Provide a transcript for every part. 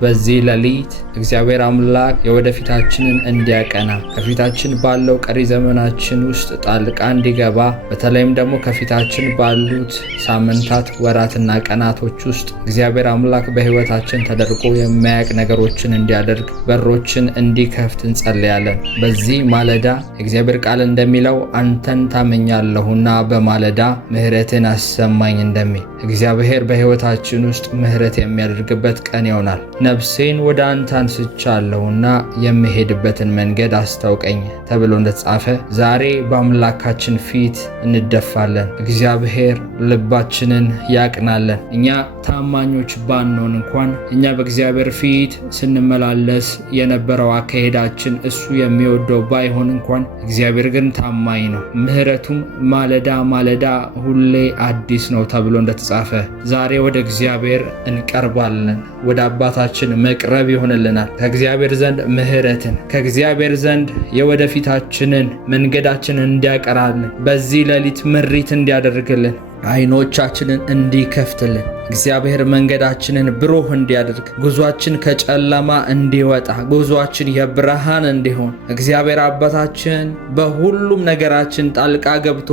በዚህ ሌሊት እግዚአብሔር አምላክ የወደፊታችንን እንዲያቀና ከፊታችን ባለው ቀሪ ዘመናችን ውስጥ ጣልቃ እንዲገባ በተለይም ደግሞ ከፊታችን ባሉት ሳምንታት፣ ወራትና ቀናቶች ውስጥ እግዚአብሔር አምላክ በሕይወታችን ተደርጎ የማያውቅ ነገሮችን እንዲያደርግ በሮችን እንዲከፍት እንጸልያለን። በዚህ ማለዳ እግዚአብሔር ቃል እንደሚለው አንተን ታመኛለሁና በማለዳ ምሕረትን አሰማኝ እንደሚል እግዚአብሔር በሕይወታችን ውስጥ ምሕረት የሚያደርግበት ቀን ይሆናል። ነፍሴን ወደ አንተ አንስቻለሁና የምሄድበትን መንገድ አስታውቀኝ ተብሎ እንደተጻፈ ዛሬ በአምላካችን ፊት እንደፋለን። እግዚአብሔር ልባችንን ያቅናለን። እኛ ታማኞች ባንሆን እንኳን እኛ በእግዚአብሔር ፊት ስንመላለስ የነበረው አካሄዳችን እሱ የሚወደው ባይሆን እንኳን እግዚአብሔር ግን ታማኝ ነው። ምሕረቱም ማለዳ ማለዳ ሁሌ አዲስ ነው ተብሎ እንደተጻፈ ዛሬ ወደ እግዚአብሔር እንቀርባለን። ወደ አባታችን መቅረብ ይሆንልናል። ከእግዚአብሔር ዘንድ ምሕረትን ከእግዚአብሔር ዘንድ የወደፊታችንን መንገዳችንን እንዲያቀራልን በዚህ ሌሊት ምሪት እንዲያደርግልን አይኖቻችንን እንዲከፍትልን እግዚአብሔር መንገዳችንን ብሩህ እንዲያደርግ ጉዟችን ከጨለማ እንዲወጣ ጉዟችን የብርሃን እንዲሆን እግዚአብሔር አባታችን በሁሉም ነገራችን ጣልቃ ገብቶ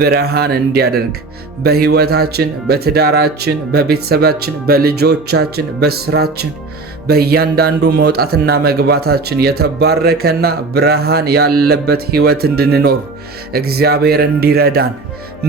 ብርሃን እንዲያደርግ በሕይወታችን፣ በትዳራችን፣ በቤተሰባችን፣ በልጆቻችን፣ በስራችን በእያንዳንዱ መውጣትና መግባታችን የተባረከና ብርሃን ያለበት ሕይወት እንድንኖር እግዚአብሔር እንዲረዳን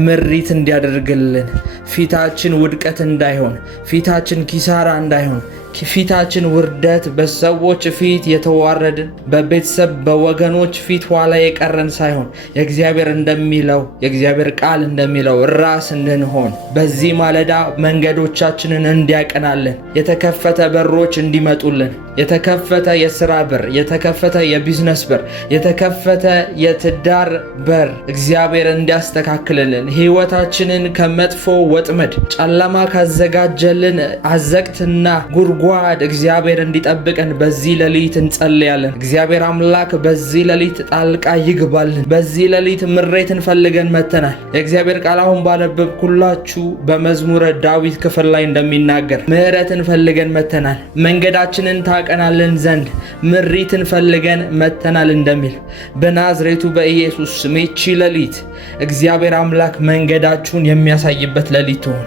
ምሪት እንዲያደርግልን ፊታችን ውድቀት እንዳይሆን፣ ፊታችን ኪሳራ እንዳይሆን፣ ፊታችን ውርደት በሰዎች ፊት የተዋረድን በቤተሰብ በወገኖች ፊት ኋላ የቀረን ሳይሆን የእግዚአብሔር እንደሚለው የእግዚአብሔር ቃል እንደሚለው ራስ እንድንሆን በዚህ ማለዳ መንገዶቻችንን እንዲያቀናልን የተከፈተ በሮች እንዲመጡልን የተከፈተ የሥራ በር፣ የተከፈተ የቢዝነስ በር፣ የተከፈተ የትዳር በር እግዚአብሔር እንዲያስተካክልልን ሕይወታችንን ከመጥፎ ወጥመድ ጨለማ ካዘጋጀልን አዘቅትና ጉድጓድ እግዚአብሔር እንዲጠብቀን በዚህ ሌሊት እንጸልያለን። እግዚአብሔር አምላክ በዚህ ሌሊት ጣልቃ ይግባልን። በዚህ ሌሊት ምሬትን ፈልገን መተናል። የእግዚአብሔር ቃል አሁን ባነበብኩላችሁ በመዝሙረ ዳዊት ክፍል ላይ እንደሚናገር ምሕረትን ፈልገን መተናል፣ መንገዳችንን ታቀናልን ዘንድ ምሪትን ፈልገን መተናል እንደሚል በናዝሬቱ በኢየሱስ ስም ይህች ሌሊት እግዚአብሔር አምላክ መንገዳችሁን የሚያሳይበት ሌሊት ትሆን።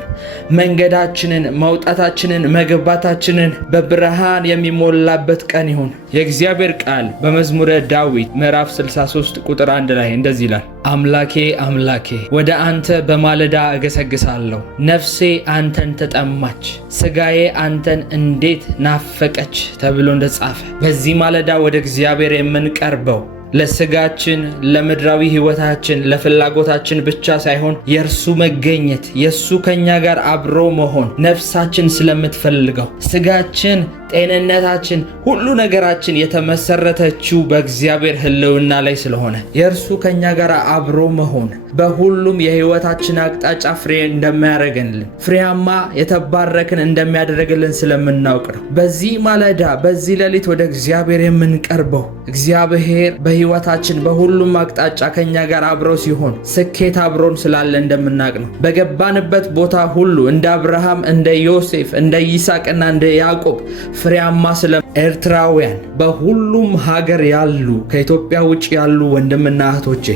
መንገዳችንን፣ መውጣታችንን፣ መግባታችንን በብርሃን የሚሞላበት ቀን ይሁን። የእግዚአብሔር ቃል በመዝሙረ ዳዊት ምዕራፍ 63 ቁጥር 1 ላይ እንደዚህ ይላል፣ አምላኬ አምላኬ ወደ አንተ በማለዳ እገሰግሳለሁ። ነፍሴ አንተን ተጠማች፣ ስጋዬ አንተን እንዴት ናፈቀች ተብሎ እንደጻፈ በዚህ ማለዳ ወደ እግዚአብሔር የምንቀርበው ለስጋችን፣ ለምድራዊ ህይወታችን፣ ለፍላጎታችን ብቻ ሳይሆን የእርሱ መገኘት የእሱ ከኛ ጋር አብሮ መሆን ነፍሳችን ስለምትፈልገው ስጋችን፣ ጤንነታችን፣ ሁሉ ነገራችን የተመሰረተችው በእግዚአብሔር ህልውና ላይ ስለሆነ የእርሱ ከኛ ጋር አብሮ መሆን በሁሉም የህይወታችን አቅጣጫ ፍሬ እንደሚያደርግልን ፍሬያማ የተባረክን እንደሚያደርግልን ስለምናውቅ ነው። በዚህ ማለዳ በዚህ ሌሊት ወደ እግዚአብሔር የምንቀርበው እግዚአብሔር በህይወታችን በሁሉም አቅጣጫ ከኛ ጋር አብሮ ሲሆን ስኬት አብሮን ስላለ እንደምናውቅ ነው። በገባንበት ቦታ ሁሉ እንደ አብርሃም፣ እንደ ዮሴፍ፣ እንደ ይስሐቅና እንደ ያዕቆብ ፍሬያማ ስለ ኤርትራውያን በሁሉም ሀገር ያሉ ከኢትዮጵያ ውጭ ያሉ ወንድምና እህቶቼ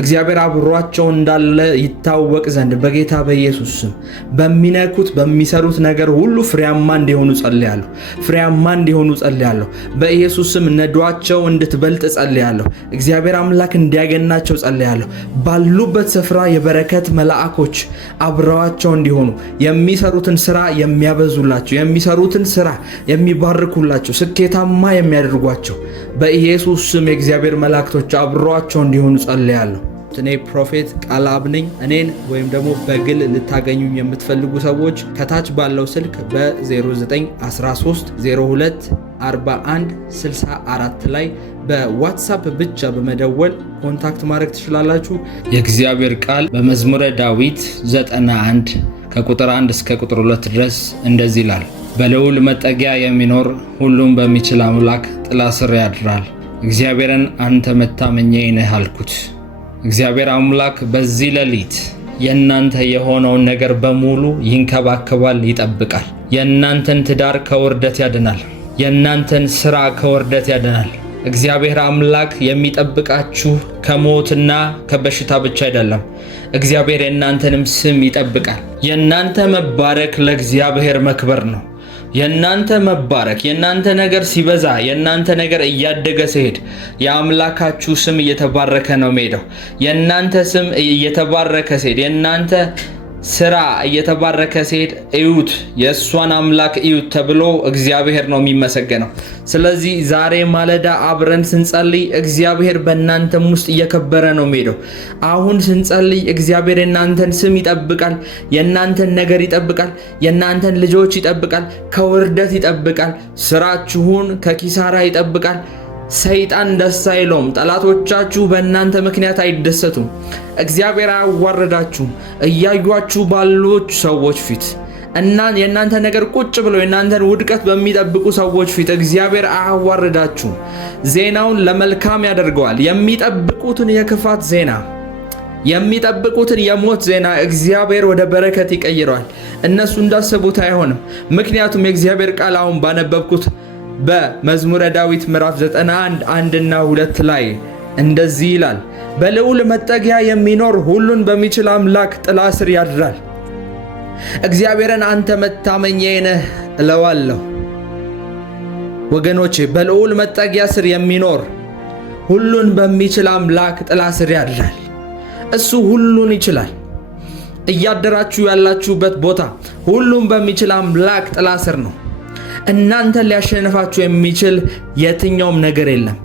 እግዚአብሔር አብሯቸው እንዳለ ይታወቅ ዘንድ በጌታ በኢየሱስ ስም በሚነኩት በሚሰሩት ነገር ሁሉ ፍሬያማ እንዲሆኑ ጸልያለሁ። ፍሬያማ እንዲሆኑ ጸልያለሁ። በኢየሱስ ስም ነዷቸው እንድትበልጥ ጸልያለሁ። እግዚአብሔር አምላክ እንዲያገናቸው ጸልያለሁ። ባሉበት ስፍራ የበረከት መላእኮች አብረዋቸው እንዲሆኑ የሚሰሩትን ስራ የሚያበዙላቸው፣ የሚሰሩትን ስራ የሚባርኩላቸው፣ ስኬታማ የሚያደርጓቸው በኢየሱስ ስም የእግዚአብሔር መላእክቶች አብረዋቸው እንዲሆኑ ጸልያለሁ። እኔ ፕሮፌት ቃልአብ ነኝ። እኔን ወይም ደግሞ በግል ልታገኙኝ የምትፈልጉ ሰዎች ከታች ባለው ስልክ በ0913 02 41 64 ላይ በዋትሳፕ ብቻ በመደወል ኮንታክት ማድረግ ትችላላችሁ። የእግዚአብሔር ቃል በመዝሙረ ዳዊት 91 ከቁጥር 1 እስከ ቁጥር 2 ድረስ እንደዚህ ይላል፣ በልዑል መጠጊያ የሚኖር ሁሉም በሚችል አምላክ ጥላ ስር ያድራል። እግዚአብሔርን አንተ መታመኛዬ ነህ አልኩት። እግዚአብሔር አምላክ በዚህ ሌሊት የእናንተ የሆነውን ነገር በሙሉ ይንከባከባል፣ ይጠብቃል። የእናንተን ትዳር ከውርደት ያድናል። የእናንተን ሥራ ከውርደት ያድናል። እግዚአብሔር አምላክ የሚጠብቃችሁ ከሞትና ከበሽታ ብቻ አይደለም። እግዚአብሔር የእናንተንም ስም ይጠብቃል። የእናንተ መባረክ ለእግዚአብሔር መክበር ነው። የእናንተ መባረክ፣ የእናንተ ነገር ሲበዛ፣ የእናንተ ነገር እያደገ ሲሄድ የአምላካችሁ ስም እየተባረከ ነው የሚሄደው። የእናንተ ስም እየተባረከ ሲሄድ፣ የእናንተ ስራ እየተባረከ ሲሄድ እዩት፣ የእሷን አምላክ እዩት ተብሎ እግዚአብሔር ነው የሚመሰገነው። ስለዚህ ዛሬ ማለዳ አብረን ስንጸልይ እግዚአብሔር በእናንተም ውስጥ እየከበረ ነው የሚሄደው። አሁን ስንጸልይ እግዚአብሔር የእናንተን ስም ይጠብቃል፣ የእናንተን ነገር ይጠብቃል፣ የእናንተን ልጆች ይጠብቃል፣ ከውርደት ይጠብቃል፣ ስራችሁን ከኪሳራ ይጠብቃል። ሰይጣን ደስ አይለውም። ጠላቶቻችሁ በእናንተ ምክንያት አይደሰቱም። እግዚአብሔር አያዋርዳችሁም። እያዩአችሁ ባሉት ሰዎች ፊት የእናንተ ነገር ቁጭ ብሎ የእናንተን ውድቀት በሚጠብቁ ሰዎች ፊት እግዚአብሔር አያዋርዳችሁም። ዜናውን ለመልካም ያደርገዋል። የሚጠብቁትን የክፋት ዜና፣ የሚጠብቁትን የሞት ዜና እግዚአብሔር ወደ በረከት ይቀይረዋል። እነሱ እንዳሰቡት አይሆንም። ምክንያቱም የእግዚአብሔር ቃል አሁን ባነበብኩት በመዝሙረ ዳዊት ምዕራፍ 91 1 እና 2 ላይ እንደዚህ ይላል፣ በልዑል መጠጊያ የሚኖር ሁሉን በሚችል አምላክ ጥላ ስር ያድራል። እግዚአብሔርን አንተ መታመኛዬ ነህ እለዋለሁ። ወገኖቼ በልዑል መጠጊያ ስር የሚኖር ሁሉን በሚችል አምላክ ጥላ ስር ያድራል። እሱ ሁሉን ይችላል። እያደራችሁ ያላችሁበት ቦታ ሁሉን በሚችል አምላክ ጥላ ስር ነው። እናንተ ሊያሸንፋችሁ የሚችል የትኛውም ነገር የለም።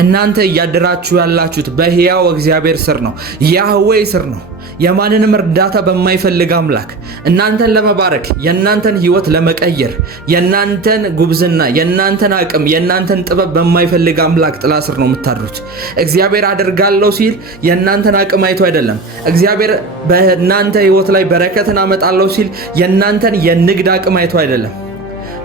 እናንተ እያደራችሁ ያላችሁት በሕያው እግዚአብሔር ስር ነው፣ ያህዌ ስር ነው። የማንንም እርዳታ በማይፈልግ አምላክ እናንተን ለመባረክ፣ የእናንተን ሕይወት ለመቀየር፣ የእናንተን ጉብዝና፣ የእናንተን አቅም፣ የእናንተን ጥበብ በማይፈልግ አምላክ ጥላ ስር ነው የምታድሩት። እግዚአብሔር አደርጋለሁ ሲል የእናንተን አቅም አይቶ አይደለም። እግዚአብሔር በእናንተ ሕይወት ላይ በረከትን አመጣለሁ ሲል የእናንተን የንግድ አቅም አይቶ አይደለም።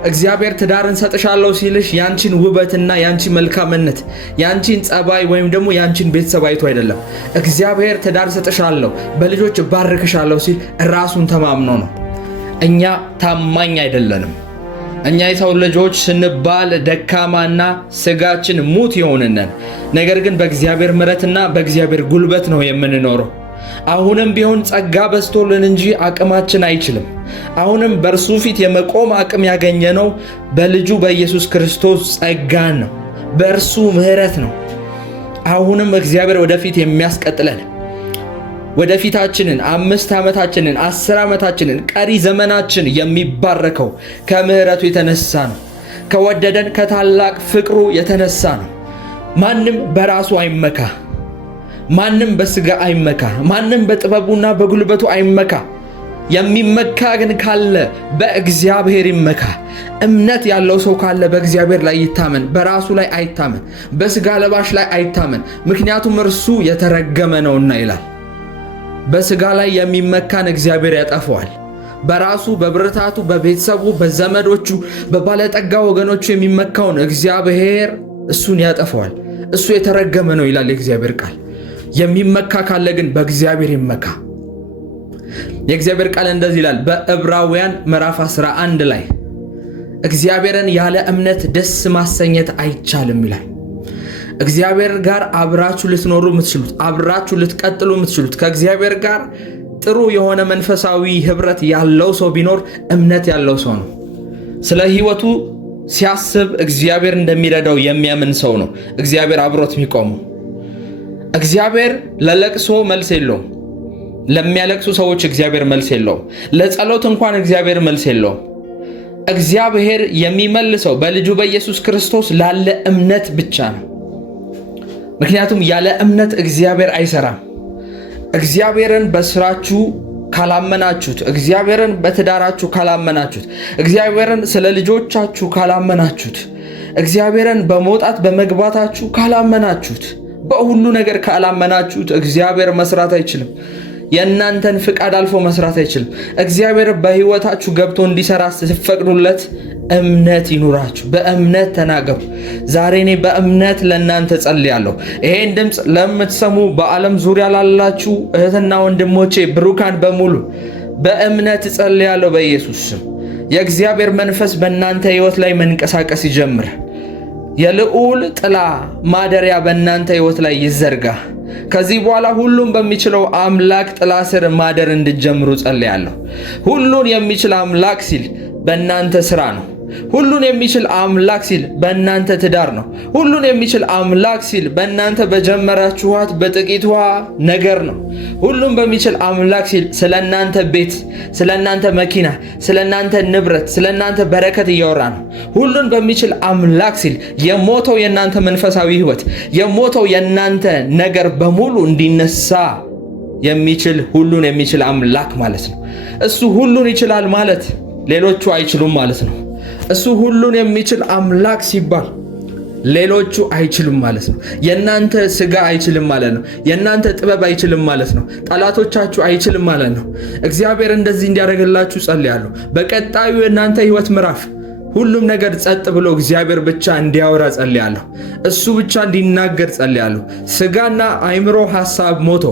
እግዚአብሔር ትዳርን ሰጥሻለሁ ሲልሽ ያንቺን ውበትና ያንቺን መልካምነት፣ ያንቺን ጸባይ ወይም ደግሞ ያንቺን ቤተሰብ አይቶ አይደለም። እግዚአብሔር ትዳር ሰጥሻለሁ፣ በልጆች ባርክሻለሁ ሲል ራሱን ተማምኖ ነው። እኛ ታማኝ አይደለንም። እኛ የሰው ልጆች ስንባል ደካማና ስጋችን ሙት የሆንነን፣ ነገር ግን በእግዚአብሔር ምሕረትና በእግዚአብሔር ጉልበት ነው የምንኖረው። አሁንም ቢሆን ጸጋ በስቶልን እንጂ አቅማችን አይችልም። አሁንም በእርሱ ፊት የመቆም አቅም ያገኘነው በልጁ በኢየሱስ ክርስቶስ ጸጋን ነው፣ በእርሱ ምሕረት ነው። አሁንም እግዚአብሔር ወደፊት የሚያስቀጥለን ወደፊታችንን 5 ዓመታችንን 10 ዓመታችንን ቀሪ ዘመናችን የሚባረከው ከምሕረቱ የተነሳ ነው። ከወደደን ከታላቅ ፍቅሩ የተነሳ ነው። ማንም በራሱ አይመካ፣ ማንም በስጋ አይመካ፣ ማንም በጥበቡና በጉልበቱ አይመካ። የሚመካ ግን ካለ በእግዚአብሔር ይመካ። እምነት ያለው ሰው ካለ በእግዚአብሔር ላይ ይታመን፣ በራሱ ላይ አይታመን፣ በስጋ ለባሽ ላይ አይታመን፣ ምክንያቱም እርሱ የተረገመ ነውና ይላል። በስጋ ላይ የሚመካን እግዚአብሔር ያጠፈዋል። በራሱ በብርታቱ፣ በቤተሰቡ፣ በዘመዶቹ፣ በባለጠጋ ወገኖቹ የሚመካውን እግዚአብሔር እሱን ያጠፈዋል። እሱ የተረገመ ነው ይላል የእግዚአብሔር ቃል። የሚመካ ካለ ግን በእግዚአብሔር ይመካ። የእግዚአብሔር ቃል እንደዚህ ይላል በዕብራውያን ምዕራፍ 11 ላይ እግዚአብሔርን ያለ እምነት ደስ ማሰኘት አይቻልም ይላል። እግዚአብሔር ጋር አብራችሁ ልትኖሩ የምትችሉት፣ አብራችሁ ልትቀጥሉ የምትችሉት፣ ከእግዚአብሔር ጋር ጥሩ የሆነ መንፈሳዊ ህብረት ያለው ሰው ቢኖር እምነት ያለው ሰው ነው። ስለ ህይወቱ ሲያስብ እግዚአብሔር እንደሚረዳው የሚያምን ሰው ነው እግዚአብሔር አብሮት የሚቆመው። እግዚአብሔር ለለቅሶ መልስ የለውም። ለሚያለቅሱ ሰዎች እግዚአብሔር መልስ የለውም። ለጸሎት እንኳን እግዚአብሔር መልስ የለውም። እግዚአብሔር የሚመልሰው በልጁ በኢየሱስ ክርስቶስ ላለ እምነት ብቻ ነው። ምክንያቱም ያለ እምነት እግዚአብሔር አይሰራም። እግዚአብሔርን በስራችሁ ካላመናችሁት፣ እግዚአብሔርን በትዳራችሁ ካላመናችሁት፣ እግዚአብሔርን ስለ ልጆቻችሁ ካላመናችሁት፣ እግዚአብሔርን በመውጣት በመግባታችሁ ካላመናችሁት፣ በሁሉ ነገር ካላመናችሁት እግዚአብሔር መስራት አይችልም። የእናንተን ፍቃድ አልፎ መስራት አይችልም። እግዚአብሔር በህይወታችሁ ገብቶ እንዲሰራ ስትፈቅዱለት እምነት ይኑራችሁ። በእምነት ተናገሩ። ዛሬ እኔ በእምነት ለእናንተ ጸልያለሁ። ይሄን ድምፅ ለምትሰሙ በዓለም ዙሪያ ላላችሁ እህትና ወንድሞቼ ብሩካን በሙሉ በእምነት ጸልያለሁ በኢየሱስ ስም። የእግዚአብሔር መንፈስ በእናንተ ሕይወት ላይ መንቀሳቀስ ይጀምር። የልዑል ጥላ ማደሪያ በእናንተ ሕይወት ላይ ይዘርጋ። ከዚህ በኋላ ሁሉን በሚችለው አምላክ ጥላ ስር ማደር እንድትጀምሩ ጸልያለሁ። ሁሉን የሚችል አምላክ ሲል በእናንተ ሥራ ነው። ሁሉን የሚችል አምላክ ሲል በእናንተ ትዳር ነው። ሁሉን የሚችል አምላክ ሲል በእናንተ በጀመራችኋት በጥቂቷ ነገር ነው። ሁሉን በሚችል አምላክ ሲል ስለእናንተ ቤት፣ ስለእናንተ መኪና፣ ስለእናንተ ንብረት፣ ስለእናንተ በረከት እያወራ ነው። ሁሉን በሚችል አምላክ ሲል የሞተው የእናንተ መንፈሳዊ ሕይወት፣ የሞተው የእናንተ ነገር በሙሉ እንዲነሳ የሚችል ሁሉን የሚችል አምላክ ማለት ነው። እሱ ሁሉን ይችላል ማለት ሌሎቹ አይችሉም ማለት ነው። እሱ ሁሉን የሚችል አምላክ ሲባል ሌሎቹ አይችሉም ማለት ነው። የእናንተ ስጋ አይችልም ማለት ነው። የእናንተ ጥበብ አይችልም ማለት ነው። ጠላቶቻችሁ አይችልም ማለት ነው። እግዚአብሔር እንደዚህ እንዲያደርግላችሁ ጸልያለሁ። በቀጣዩ የእናንተ ሕይወት ምዕራፍ ሁሉም ነገር ጸጥ ብሎ እግዚአብሔር ብቻ እንዲያወራ ጸልያለሁ። እሱ ብቻ እንዲናገር ጸልያለሁ። ስጋና አእምሮ ሐሳብ ሞቶ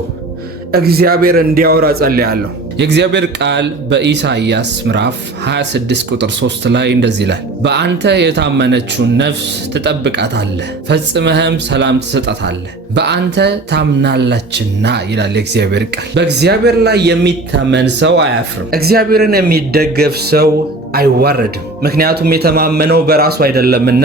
እግዚአብሔር እንዲያወራ ጸልያለሁ። የእግዚአብሔር ቃል በኢሳይያስ ምዕራፍ 26 ቁጥር 3 ላይ እንደዚህ ይላል፣ በአንተ የታመነችውን ነፍስ ትጠብቃታለህ፣ ፈጽመህም ሰላም ትሰጣታለህ፣ በአንተ ታምናለችና ይላል የእግዚአብሔር ቃል። በእግዚአብሔር ላይ የሚታመን ሰው አያፍርም። እግዚአብሔርን የሚደገፍ ሰው አይዋረድም። ምክንያቱም የተማመነው በራሱ አይደለምና፣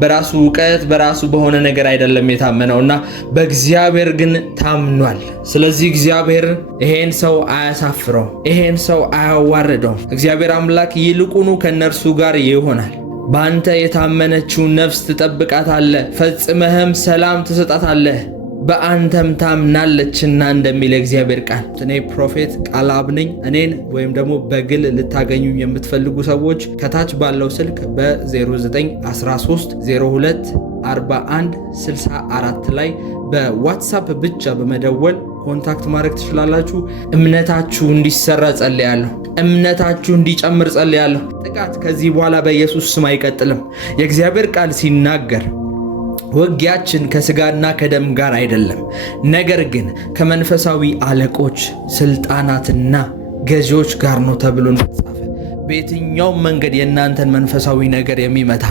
በራሱ እውቀት በራሱ በሆነ ነገር አይደለም የታመነውና በእግዚአብሔር ግን ታምኗል። ስለዚህ እግዚአብሔር ይሄን ሰው አያሳፍረው፣ ይሄን ሰው አያዋርደው። እግዚአብሔር አምላክ ይልቁኑ ከነርሱ ጋር ይሆናል። በአንተ የታመነችውን ነፍስ ትጠብቃታለህ፣ ፈጽመህም ሰላም ትሰጣታለህ፣ በአንተም ታምናለችና እንደሚል እግዚአብሔር ቃል። እኔ ፕሮፌት ቃልአብ ነኝ። እኔን ወይም ደግሞ በግል ልታገኙ የምትፈልጉ ሰዎች ከታች ባለው ስልክ በ0913 02 41 64 ላይ በዋትሳፕ ብቻ በመደወል ኮንታክት ማድረግ ትችላላችሁ። እምነታችሁ እንዲሰራ ጸልያለሁ። እምነታችሁ እንዲጨምር ጸልያለሁ። ጥቃት ከዚህ በኋላ በኢየሱስ ስም አይቀጥልም። የእግዚአብሔር ቃል ሲናገር ውጊያችን ከስጋና ከደም ጋር አይደለም፣ ነገር ግን ከመንፈሳዊ አለቆች፣ ስልጣናትና ገዢዎች ጋር ነው ተብሎ ተጻፈ። በየትኛውም መንገድ የእናንተን መንፈሳዊ ነገር የሚመታ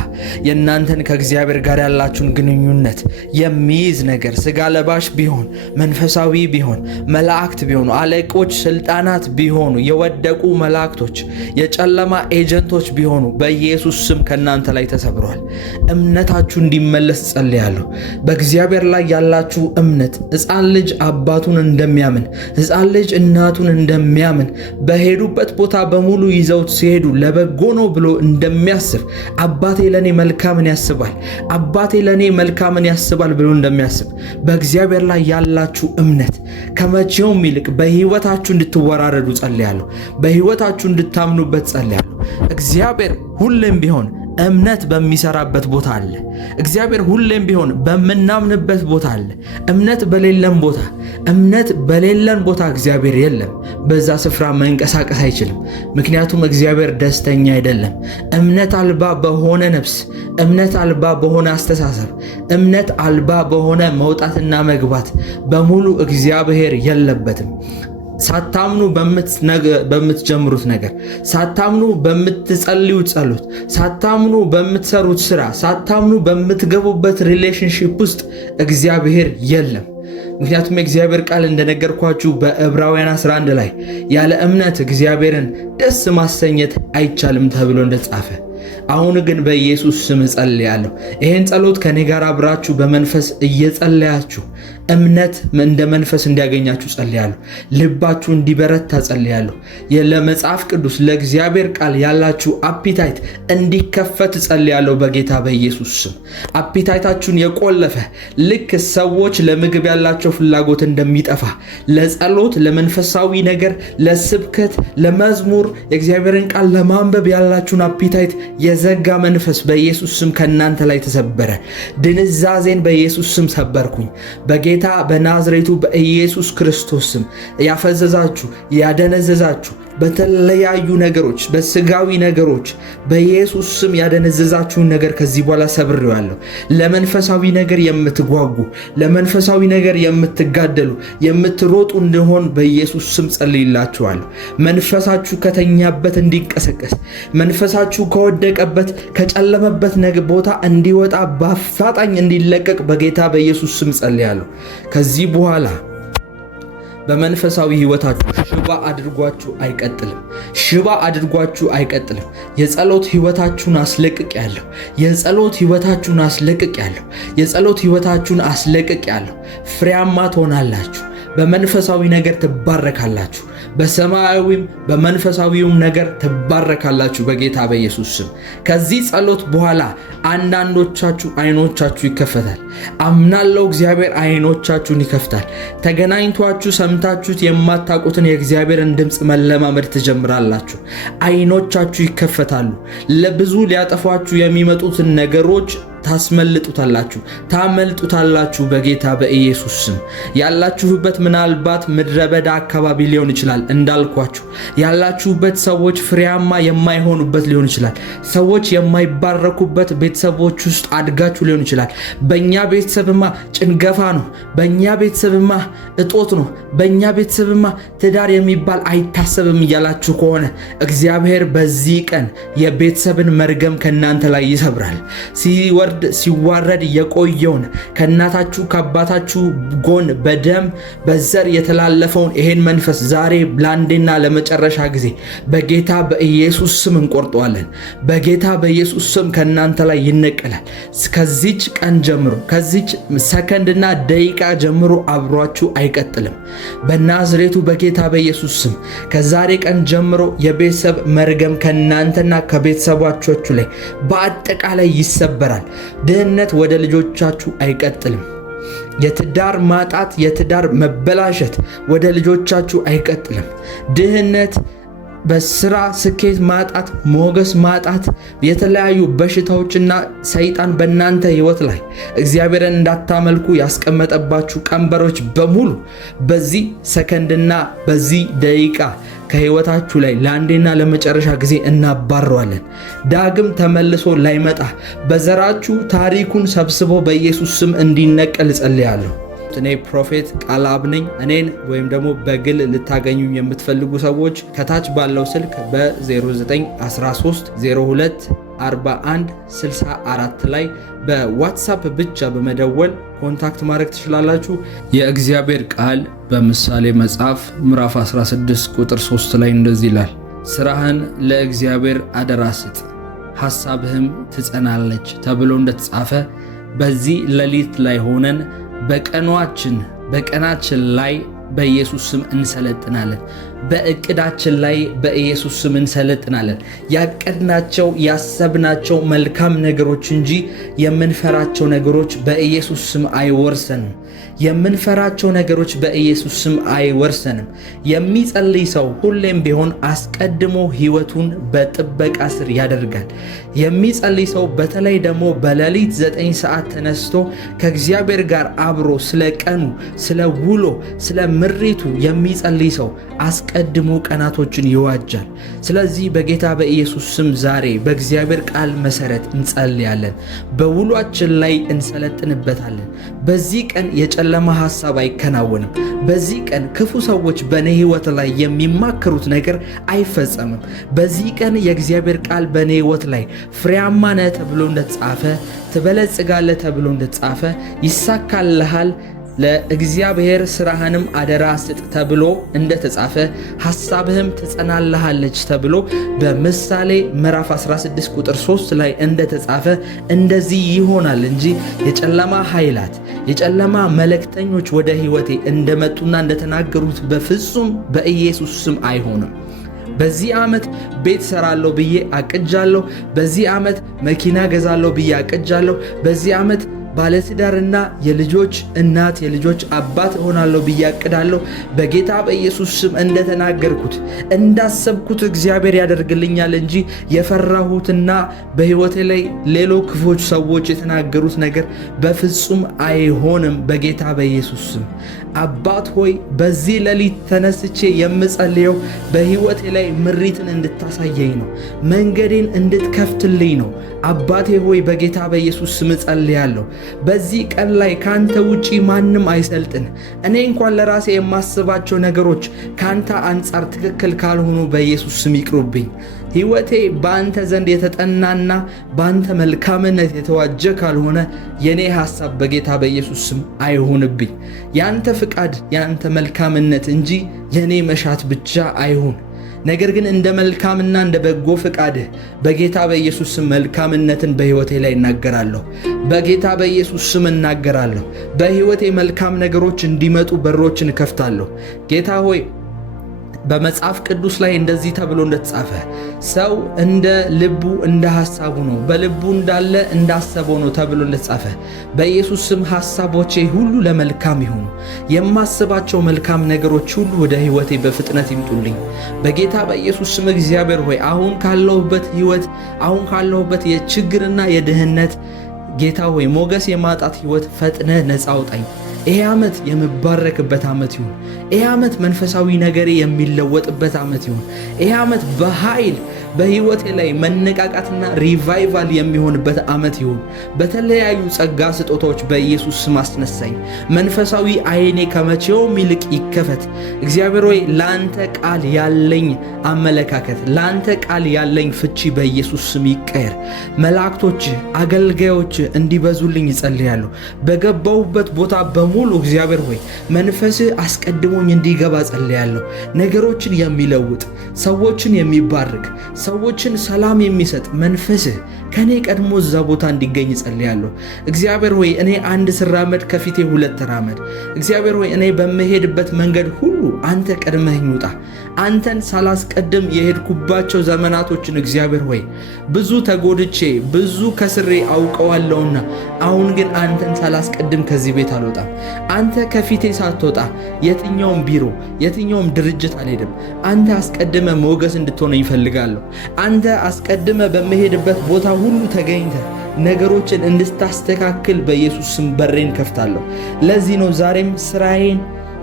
የእናንተን ከእግዚአብሔር ጋር ያላችሁን ግንኙነት የሚይዝ ነገር ስጋ ለባሽ ቢሆን መንፈሳዊ ቢሆን መላእክት ቢሆኑ አለቆች ስልጣናት ቢሆኑ የወደቁ መላእክቶች የጨለማ ኤጀንቶች ቢሆኑ በኢየሱስ ስም ከእናንተ ላይ ተሰብሯል። እምነታችሁ እንዲመለስ ጸልያለሁ። በእግዚአብሔር ላይ ያላችሁ እምነት ሕፃን ልጅ አባቱን እንደሚያምን ሕፃን ልጅ እናቱን እንደሚያምን በሄዱበት ቦታ በሙሉ ይዘውት ሲሄዱ ለበጎ ነው ብሎ እንደሚያስብ አባቴ ለኔ መልካምን ያስባል፣ አባቴ ለኔ መልካምን ያስባል ብሎ እንደሚያስብ በእግዚአብሔር ላይ ያላችሁ እምነት ከመቼውም ይልቅ በሕይወታችሁ እንድትወራረዱ ጸልያለሁ። በሕይወታችሁ እንድታምኑበት ጸልያለሁ። እግዚአብሔር ሁሌም ቢሆን እምነት በሚሰራበት ቦታ አለ። እግዚአብሔር ሁሌም ቢሆን በምናምንበት ቦታ አለ። እምነት በሌለን ቦታ እግዚአብሔር የለም። በዛ ስፍራ መንቀሳቀስ አይችልም። ምክንያቱም እግዚአብሔር ደስተኛ አይደለም። እምነት አልባ በሆነ ነፍስ፣ እምነት አልባ በሆነ አስተሳሰብ፣ እምነት አልባ በሆነ መውጣትና መግባት በሙሉ እግዚአብሔር የለበትም። ሳታምኑ በምትጀምሩት ነገር፣ ሳታምኑ በምትጸልዩት ጸሎት፣ ሳታምኑ በምትሰሩት ስራ፣ ሳታምኑ በምትገቡበት ሪሌሽንሺፕ ውስጥ እግዚአብሔር የለም። ምክንያቱም የእግዚአብሔር ቃል እንደነገርኳችሁ በዕብራውያን 11 ላይ ያለ እምነት እግዚአብሔርን ደስ ማሰኘት አይቻልም ተብሎ እንደተጻፈ፣ አሁን ግን በኢየሱስ ስም ጸልያለሁ። ይሄን ጸሎት ከኔ ጋር አብራችሁ በመንፈስ እየጸለያችሁ እምነት እንደ መንፈስ እንዲያገኛችሁ ጸልያለሁ። ልባችሁ እንዲበረታ ጸልያለሁ። ለመጽሐፍ ቅዱስ ለእግዚአብሔር ቃል ያላችሁ አፒታይት እንዲከፈት ጸልያለሁ በጌታ በኢየሱስ ስም። አፒታይታችሁን የቆለፈ ልክ ሰዎች ለምግብ ያላቸው ፍላጎት እንደሚጠፋ ለጸሎት፣ ለመንፈሳዊ ነገር፣ ለስብከት፣ ለመዝሙር የእግዚአብሔርን ቃል ለማንበብ ያላችሁን አፒታይት የዘጋ መንፈስ በኢየሱስ ስም ከእናንተ ላይ ተሰበረ። ድንዛዜን በኢየሱስ ስም ሰበርኩኝ። በጌታ በናዝሬቱ በኢየሱስ ክርስቶስ ስም ያፈዘዛችሁ፣ ያደነዘዛችሁ፣ በተለያዩ ነገሮች፣ በስጋዊ ነገሮች በኢየሱስ ስም ያደነዘዛችሁን ነገር ከዚህ በኋላ ሰብሬዋለሁ። ለመንፈሳዊ ነገር የምትጓጉ፣ ለመንፈሳዊ ነገር የምትጋደሉ፣ የምትሮጡ እንደሆን በኢየሱስ ስም ጸልይላችኋለሁ። መንፈሳችሁ ከተኛበት እንዲንቀሰቀስ፣ መንፈሳችሁ ከወደቀበት ከጨለመበት ቦታ እንዲወጣ በአፋጣኝ እንዲለቀቅ በጌታ በኢየሱስ ስም ጸልያለሁ። ከዚህ በኋላ በመንፈሳዊ ህይወታችሁ ሽባ አድርጓችሁ አይቀጥልም። ሽባ አድርጓችሁ አይቀጥልም። የጸሎት ህይወታችሁን አስለቅቄያለሁ። የጸሎት ህይወታችሁን አስለቅቄያለሁ። የጸሎት ህይወታችሁን አስለቅቄያለሁ። ፍሬያማ ትሆናላችሁ። በመንፈሳዊ ነገር ትባረካላችሁ። በሰማያዊም በመንፈሳዊውም ነገር ትባረካላችሁ በጌታ በኢየሱስ ስም። ከዚህ ጸሎት በኋላ አንዳንዶቻችሁ አይኖቻችሁ ይከፈታል። አምናለሁ እግዚአብሔር አይኖቻችሁን ይከፍታል። ተገናኝቷችሁ ሰምታችሁት የማታውቁትን የእግዚአብሔርን ድምፅ መለማመድ ትጀምራላችሁ። አይኖቻችሁ ይከፈታሉ። ለብዙ ሊያጠፏችሁ የሚመጡትን ነገሮች ታስመልጡታላችሁ፣ ታመልጡታላችሁ በጌታ በኢየሱስ ስም። ያላችሁበት ምናልባት ምድረ በዳ አካባቢ ሊሆን ይችላል። እንዳልኳችሁ ያላችሁበት ሰዎች ፍሬያማ የማይሆኑበት ሊሆን ይችላል። ሰዎች የማይባረኩበት ቤተሰቦች ውስጥ አድጋችሁ ሊሆን ይችላል። በእኛ ቤተሰብማ ጭንገፋ ነው፣ በእኛ ቤተሰብማ እጦት ነው፣ በእኛ ቤተሰብማ ትዳር የሚባል አይታሰብም እያላችሁ ከሆነ እግዚአብሔር በዚህ ቀን የቤተሰብን መርገም ከእናንተ ላይ ይሰብራል። ሲዋረድ የቆየውን ከእናታችሁ ከአባታችሁ ጎን በደም በዘር የተላለፈውን ይሄን መንፈስ ዛሬ ለአንዴና ለመጨረሻ ጊዜ በጌታ በኢየሱስ ስም እንቆርጠዋለን። በጌታ በኢየሱስ ስም ከእናንተ ላይ ይነቀላል። ከዚች ቀን ጀምሮ፣ ከዚች ሰከንድና ደቂቃ ጀምሮ አብሯችሁ አይቀጥልም። በናዝሬቱ በጌታ በኢየሱስ ስም ከዛሬ ቀን ጀምሮ የቤተሰብ መርገም ከእናንተና ከቤተሰባችሁ ላይ በአጠቃላይ ይሰበራል። ድህነት ወደ ልጆቻችሁ አይቀጥልም። የትዳር ማጣት፣ የትዳር መበላሸት ወደ ልጆቻችሁ አይቀጥልም። ድህነት፣ በስራ ስኬት ማጣት፣ ሞገስ ማጣት፣ የተለያዩ በሽታዎችና ሰይጣን በእናንተ ህይወት ላይ እግዚአብሔርን እንዳታመልኩ ያስቀመጠባችሁ ቀንበሮች በሙሉ በዚህ ሰከንድና በዚህ ደቂቃ ከህይወታችሁ ላይ ለአንዴና ለመጨረሻ ጊዜ እናባረዋለን። ዳግም ተመልሶ ላይመጣ በዘራችሁ ታሪኩን ሰብስቦ በኢየሱስ ስም እንዲነቀል ጸልያለሁ። እኔ ፕሮፌት ቃልአብ ነኝ። እኔን ወይም ደግሞ በግል ልታገኙ የምትፈልጉ ሰዎች ከታች ባለው ስልክ በ0913 02 41 64 ላይ በዋትሳፕ ብቻ በመደወል ኮንታክት ማድረግ ትችላላችሁ። የእግዚአብሔር ቃል በምሳሌ መጽሐፍ ምዕራፍ 16 ቁጥር 3 ላይ እንደዚህ ይላል፣ ስራህን ለእግዚአብሔር አደራ ስጥ፣ ሐሳብህም ትጸናለች ተብሎ እንደተጻፈ በዚህ ሌሊት ላይ ሆነን በቀናችን ላይ በኢየሱስ ስም እንሰለጥናለን። በእቅዳችን ላይ በኢየሱስ ስም እንሰለጥናለን። ያቀድናቸው ያሰብናቸው መልካም ነገሮች እንጂ የምንፈራቸው ነገሮች በኢየሱስ ስም አይወርሰንም። የምንፈራቸው ነገሮች በኢየሱስ ስም አይወርሰንም። የሚጸልይ ሰው ሁሌም ቢሆን አስቀድሞ ሕይወቱን በጥበቃ ስር ያደርጋል። የሚጸልይ ሰው በተለይ ደግሞ በሌሊት 9 ሰዓት ተነስቶ ከእግዚአብሔር ጋር አብሮ ስለ ቀኑ፣ ስለ ውሎ፣ ስለ ምሪቱ የሚጸልይ ሰው አስቀድሞ ቀናቶችን ይዋጃል። ስለዚህ በጌታ በኢየሱስ ስም ዛሬ በእግዚአብሔር ቃል መሰረት እንጸልያለን። በውሏችን ላይ እንሰለጥንበታለን። በዚህ ቀን የጨለማ ሐሳብ አይከናወንም። በዚህ ቀን ክፉ ሰዎች በእኔ ሕይወት ላይ የሚማክሩት ነገር አይፈጸምም። በዚህ ቀን የእግዚአብሔር ቃል በእኔ ሕይወት ላይ ፍሬያማ ነህ ተብሎ እንደተጻፈ፣ ትበለጽጋለህ ተብሎ እንደተጻፈ፣ ይሳካልሃል፣ ለእግዚአብሔር ስራህንም አደራ ስጥ ተብሎ እንደተጻፈ፣ ሐሳብህም ትጸናልሃለች ተብሎ በምሳሌ ምዕራፍ 16 ቁጥር 3 ላይ እንደተጻፈ እንደዚህ ይሆናል እንጂ የጨለማ ኃይላት፣ የጨለማ መልእክተኞች ወደ ሕይወቴ እንደመጡና እንደተናገሩት በፍጹም በኢየሱስ ስም አይሆንም። በዚህ ዓመት ቤት ሰራለሁ ብዬ አቅጃለሁ። በዚህ ዓመት መኪና ገዛለሁ ብዬ አቅጃለሁ። በዚህ ዓመት ባለትዳርና የልጆች እናት የልጆች አባት እሆናለሁ ብዬ አቅዳለሁ። በጌታ በኢየሱስ ስም እንደተናገርኩት እንዳሰብኩት እግዚአብሔር ያደርግልኛል እንጂ የፈራሁትና በሕይወቴ ላይ ሌሎች ክፎች ሰዎች የተናገሩት ነገር በፍጹም አይሆንም በጌታ በኢየሱስ ስም። አባት ሆይ በዚህ ሌሊት ተነስቼ የምጸልየው በሕይወቴ ላይ ምሪትን እንድታሳየኝ ነው። መንገዴን እንድትከፍትልኝ ነው። አባቴ ሆይ በጌታ በኢየሱስ ስም ጸልያለሁ። በዚህ ቀን ላይ ካንተ ውጪ ማንም አይሰልጥን። እኔ እንኳን ለራሴ የማስባቸው ነገሮች ካንተ አንጻር ትክክል ካልሆኑ በኢየሱስ ስም ይቅሩብኝ። ሕይወቴ በአንተ ዘንድ የተጠናና በአንተ መልካምነት የተዋጀ ካልሆነ የኔ ሐሳብ በጌታ በኢየሱስ ስም አይሁንብኝ። ያንተ ፍቃድ ያንተ መልካምነት እንጂ የኔ መሻት ብቻ አይሁን። ነገር ግን እንደ መልካምና እንደ በጎ ፍቃድህ በጌታ በኢየሱስ ስም መልካምነትን በሕይወቴ ላይ እናገራለሁ። በጌታ በኢየሱስ ስም እናገራለሁ። በሕይወቴ መልካም ነገሮች እንዲመጡ በሮችን እከፍታለሁ። ጌታ ሆይ በመጽሐፍ ቅዱስ ላይ እንደዚህ ተብሎ እንደተጻፈ ሰው እንደ ልቡ እንደ ሐሳቡ ነው፣ በልቡ እንዳለ እንዳሰበው ነው ተብሎ እንደተጻፈ በኢየሱስ ስም ሐሳቦቼ ሁሉ ለመልካም ይሁኑ። የማስባቸው መልካም ነገሮች ሁሉ ወደ ሕይወቴ በፍጥነት ይምጡልኝ በጌታ በኢየሱስ ስም። እግዚአብሔር ሆይ አሁን ካለሁበት ሕይወት አሁን ካለሁበት የችግርና የድህነት ጌታ ሆይ ሞገስ የማጣት ሕይወት ፈጥነ ነፃ አውጣኝ። ይሄ ዓመት የምባረክበት ዓመት ይሁን። ይሄ ዓመት መንፈሳዊ ነገሬ የሚለወጥበት ዓመት ይሁን። ይሄ ዓመት በኃይል በሕይወቴ ላይ መነቃቃትና ሪቫይቫል የሚሆንበት ዓመት ይሁን። በተለያዩ ጸጋ ስጦታዎች በኢየሱስ ስም አስነሳኝ። መንፈሳዊ ዓይኔ ከመቼውም ይልቅ ይከፈት። እግዚአብሔር ሆይ ለአንተ ቃል ያለኝ አመለካከት ለአንተ ቃል ያለኝ ፍቺ በኢየሱስ ስም ይቀየር። መላእክቶች አገልጋዮች እንዲበዙልኝ ይጸልያለሁ። በገባሁበት ቦታ በሙሉ እግዚአብሔር ሆይ መንፈስህ አስቀድሞኝ እንዲገባ ጸልያለሁ። ነገሮችን የሚለውጥ ሰዎችን የሚባርክ ሰዎችን ሰላም የሚሰጥ መንፈስህ ከኔ ቀድሞ እዛ ቦታ እንዲገኝ ጸልያለሁ። እግዚአብሔር ሆይ እኔ አንድ ስራመድ ከፊቴ ሁለት ተራመድ። እግዚአብሔር ሆይ እኔ በምሄድበት መንገድ ሁሉ አንተ ቀድመኝ ውጣ። አንተን ሳላስቀድም የሄድኩባቸው ዘመናቶችን እግዚአብሔር ሆይ ብዙ ተጎድቼ ብዙ ከስሬ አውቀዋለሁና አሁን ግን አንተን ሳላስቀድም ከዚህ ቤት አልወጣም። አንተ ከፊቴ ሳትወጣ የትኛውም ቢሮ የትኛውም ድርጅት አልሄድም። አንተ አስቀድመ ሞገስ እንድትሆነኝ እፈልጋለሁ። አንተ አስቀድመ በመሄድበት ቦታ ሁሉ ተገኝተ ነገሮችን እንድታስተካክል በኢየሱስ ስም በሬን ከፍታለሁ። ለዚህ ነው ዛሬም ስራዬን፣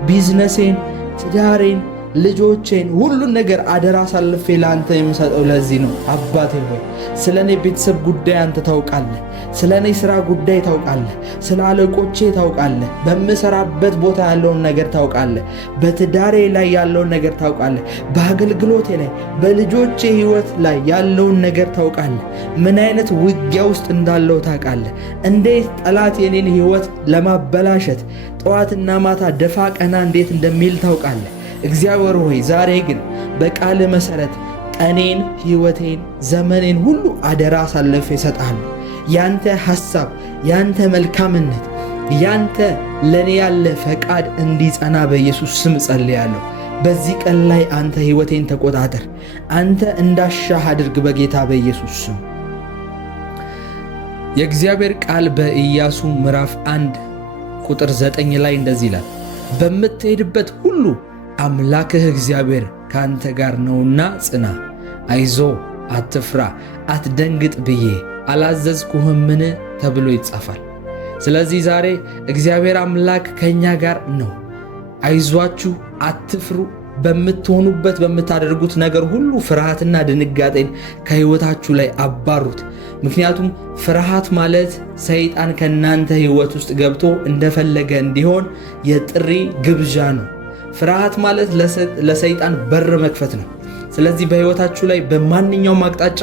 ቢዝነሴን፣ ትዳሬን፣ ልጆቼን ሁሉን ነገር አደራ አሳልፌ ለአንተ የምሰጠው። ለዚህ ነው አባቴ ሆይ ስለ እኔ ቤተሰብ ጉዳይ አንተ ታውቃለህ። ስለ እኔ ሥራ ጉዳይ ታውቃለህ። ስለ አለቆቼ ታውቃለህ። በምሰራበት ቦታ ያለውን ነገር ታውቃለህ። በትዳሬ ላይ ያለውን ነገር ታውቃለህ። በአገልግሎቴ ላይ በልጆቼ ሕይወት ላይ ያለውን ነገር ታውቃለህ። ምን አይነት ውጊያ ውስጥ እንዳለው ታውቃለህ። እንዴት ጠላት የኔን ሕይወት ለማበላሸት ጠዋትና ማታ ደፋ ቀና እንዴት እንደሚል ታውቃለህ። እግዚአብሔር ሆይ ዛሬ ግን በቃል መሰረት ቀኔን፣ ሕይወቴን፣ ዘመኔን ሁሉ አደራ አሳልፌ እሰጥሃለሁ። ያንተ ሐሳብ፣ ያንተ መልካምነት፣ ያንተ ለኔ ያለ ፈቃድ እንዲጸና በኢየሱስ ስም ጸልያለሁ። በዚህ ቀን ላይ አንተ ሕይወቴን ተቆጣጠር። አንተ እንዳሻህ አድርግ በጌታ በኢየሱስ ስም። የእግዚአብሔር ቃል በኢያሱ ምዕራፍ 1 ቁጥር 9 ላይ እንደዚህ ይላል፣ በምትሄድበት ሁሉ አምላክህ እግዚአብሔር ካንተ ጋር ነውና ጽና፣ አይዞ፣ አትፍራ፣ አትደንግጥ ብዬ አላዘዝኩህምን ተብሎ ይጻፋል። ስለዚህ ዛሬ እግዚአብሔር አምላክ ከኛ ጋር ነው። አይዟችሁ፣ አትፍሩ። በምትሆኑበት በምታደርጉት ነገር ሁሉ ፍርሃትና ድንጋጤን ከሕይወታችሁ ላይ አባሩት። ምክንያቱም ፍርሃት ማለት ሰይጣን ከናንተ ሕይወት ውስጥ ገብቶ እንደፈለገ እንዲሆን የጥሪ ግብዣ ነው። ፍርሃት ማለት ለሰይጣን በር መክፈት ነው። ስለዚህ በሕይወታችሁ ላይ በማንኛውም አቅጣጫ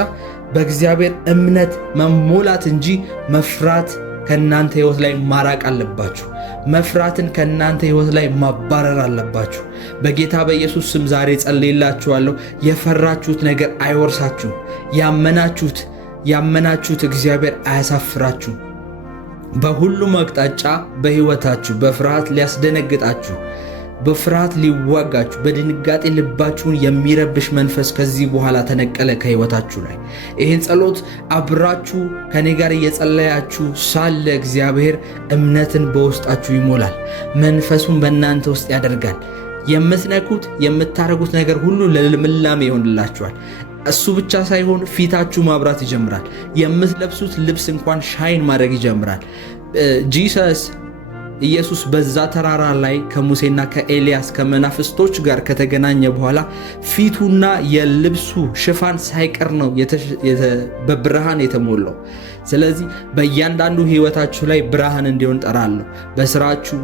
በእግዚአብሔር እምነት መሞላት እንጂ መፍራት ከናንተ ሕይወት ላይ ማራቅ አለባችሁ። መፍራትን ከናንተ ሕይወት ላይ ማባረር አለባችሁ። በጌታ በኢየሱስ ስም ዛሬ ጸልይላችኋለሁ። የፈራችሁት ነገር አይወርሳችሁም። ያመናችሁት እግዚአብሔር አያሳፍራችሁም። በሁሉም አቅጣጫ በሕይወታችሁ በፍርሃት ሊያስደነግጣችሁ በፍርሃት ሊዋጋችሁ በድንጋጤ ልባችሁን የሚረብሽ መንፈስ ከዚህ በኋላ ተነቀለ ከህይወታችሁ ላይ። ይህን ጸሎት አብራችሁ ከኔ ጋር እየጸለያችሁ ሳለ እግዚአብሔር እምነትን በውስጣችሁ ይሞላል። መንፈሱን በእናንተ ውስጥ ያደርጋል። የምትነኩት የምታረጉት ነገር ሁሉ ለልምላሜ ይሆንላችኋል። እሱ ብቻ ሳይሆን ፊታችሁ ማብራት ይጀምራል። የምትለብሱት ልብስ እንኳን ሻይን ማድረግ ይጀምራል። ኢየሱስ በዛ ተራራ ላይ ከሙሴና ከኤልያስ ከመናፍስቶች ጋር ከተገናኘ በኋላ ፊቱና የልብሱ ሽፋን ሳይቀር ነው በብርሃን የተሞላው። ስለዚህ በእያንዳንዱ ህይወታችሁ ላይ ብርሃን እንዲሆን ጠራለሁ። በስራችሁ፣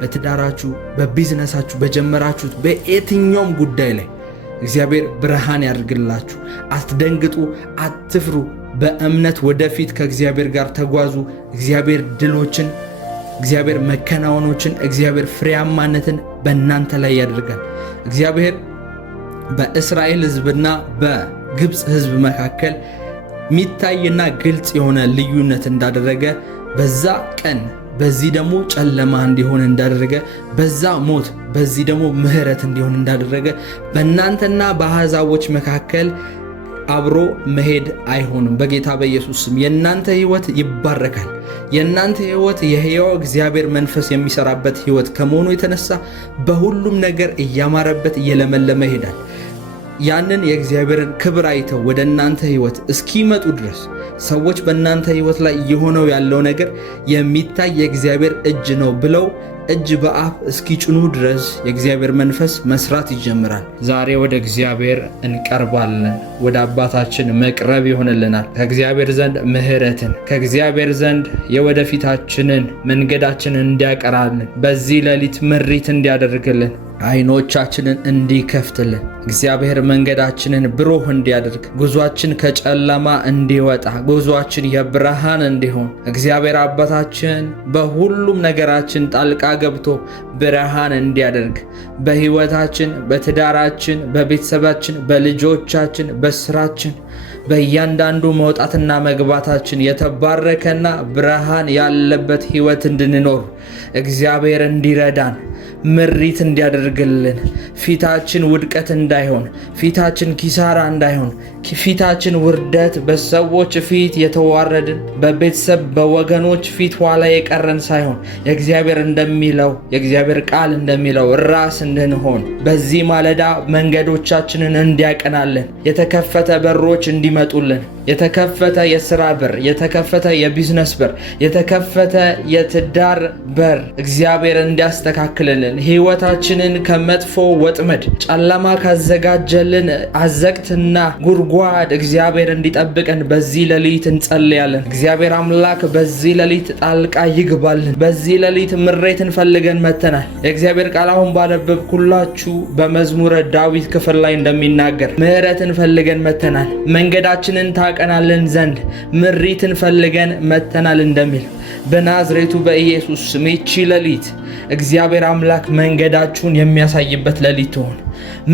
በትዳራችሁ፣ በቢዝነሳችሁ፣ በጀመራችሁት በየትኛውም ጉዳይ ላይ እግዚአብሔር ብርሃን ያድርግላችሁ። አትደንግጡ፣ አትፍሩ። በእምነት ወደፊት ከእግዚአብሔር ጋር ተጓዙ። እግዚአብሔር ድሎችን፣ እግዚአብሔር መከናወኖችን፣ እግዚአብሔር ፍሬያማነትን በእናንተ ላይ ያደርጋል። እግዚአብሔር በእስራኤል ህዝብና በግብፅ ህዝብ መካከል ሚታይና ግልጽ የሆነ ልዩነት እንዳደረገ በዛ ቀን በዚህ ደግሞ ጨለማ እንዲሆን እንዳደረገ በዛ ሞት በዚህ ደግሞ ምህረት እንዲሆን እንዳደረገ በእናንተና በአሕዛቦች መካከል አብሮ መሄድ አይሆንም። በጌታ በኢየሱስ ስም የእናንተ ህይወት ይባረካል። የእናንተ ህይወት የሕያው እግዚአብሔር መንፈስ የሚሰራበት ህይወት ከመሆኑ የተነሳ በሁሉም ነገር እያማረበት እየለመለመ ይሄዳል። ያንን የእግዚአብሔርን ክብር አይተው ወደ እናንተ ህይወት እስኪመጡ ድረስ ሰዎች በእናንተ ህይወት ላይ የሆነው ያለው ነገር የሚታይ የእግዚአብሔር እጅ ነው ብለው እጅ በአፍ እስኪጭኑ ድረስ የእግዚአብሔር መንፈስ መስራት ይጀምራል። ዛሬ ወደ እግዚአብሔር እንቀርባለን። ወደ አባታችን መቅረብ ይሆንልናል። ከእግዚአብሔር ዘንድ ምህረትን፣ ከእግዚአብሔር ዘንድ የወደፊታችንን መንገዳችንን እንዲያቀራልን፣ በዚህ ሌሊት ምሪት እንዲያደርግልን፣ አይኖቻችንን እንዲከፍትልን፣ እግዚአብሔር መንገዳችንን ብሩህ እንዲያደርግ፣ ጉዟችን ከጨለማ እንዲወጣ፣ ጉዟችን የብርሃን እንዲሆን እግዚአብሔር አባታችን በሁሉም ነገራችን ጣልቃ ገብቶ ብርሃን እንዲያደርግ በህይወታችን፣ በትዳራችን፣ በቤተሰባችን፣ በልጆቻችን፣ በስራችን፣ በእያንዳንዱ መውጣትና መግባታችን የተባረከና ብርሃን ያለበት ህይወት እንድንኖር እግዚአብሔር እንዲረዳን፣ ምሪት እንዲያደርግልን፣ ፊታችን ውድቀት እንዳይሆን፣ ፊታችን ኪሳራ እንዳይሆን፣ ፊታችን ውርደት፣ በሰዎች ፊት የተዋረድን፣ በቤተሰብ በወገኖች ፊት ኋላ የቀረን ሳይሆን የእግዚአብሔር ቃል እንደሚለው ራስ እንድንሆን በዚህ ማለዳ መንገዶቻችንን እንዲያቀናልን፣ የተከፈተ በሮች እንዲመጡልን፣ የተከፈተ የሥራ በር፣ የተከፈተ የቢዝነስ በር፣ የተከፈተ የትዳር በር እግዚአብሔር እንዲያስተካክልልን፣ ህይወታችንን ከመጥፎ ወጥመድ ጨለማ ካዘጋጀልን አዘቅትና ጉድጓድ እግዚአብሔር እንዲጠብቀን በዚህ ሌሊት እንጸልያለን። እግዚአብሔር አምላክ በዚህ ሌሊት ጣልቃ ይግባልን። በዚህ ሌሊት ምሬትን ፈልገን መተናል። የእግዚአብሔር ቃል አሁን ባነበብኩላችሁ በመዝሙረ ዳዊት ክፍል ላይ እንደሚናገር ምህረትን ፈልገን መተናል፣ መንገዳችንን ታቀናልን ዘንድ ምሪትን ፈልገን መተናል እንደሚል በናዝሬቱ በኢየሱስ ስም ይህች ሌሊት እግዚአብሔር አምላክ መንገዳችሁን የሚያሳይበት ሌሊት ትሆን።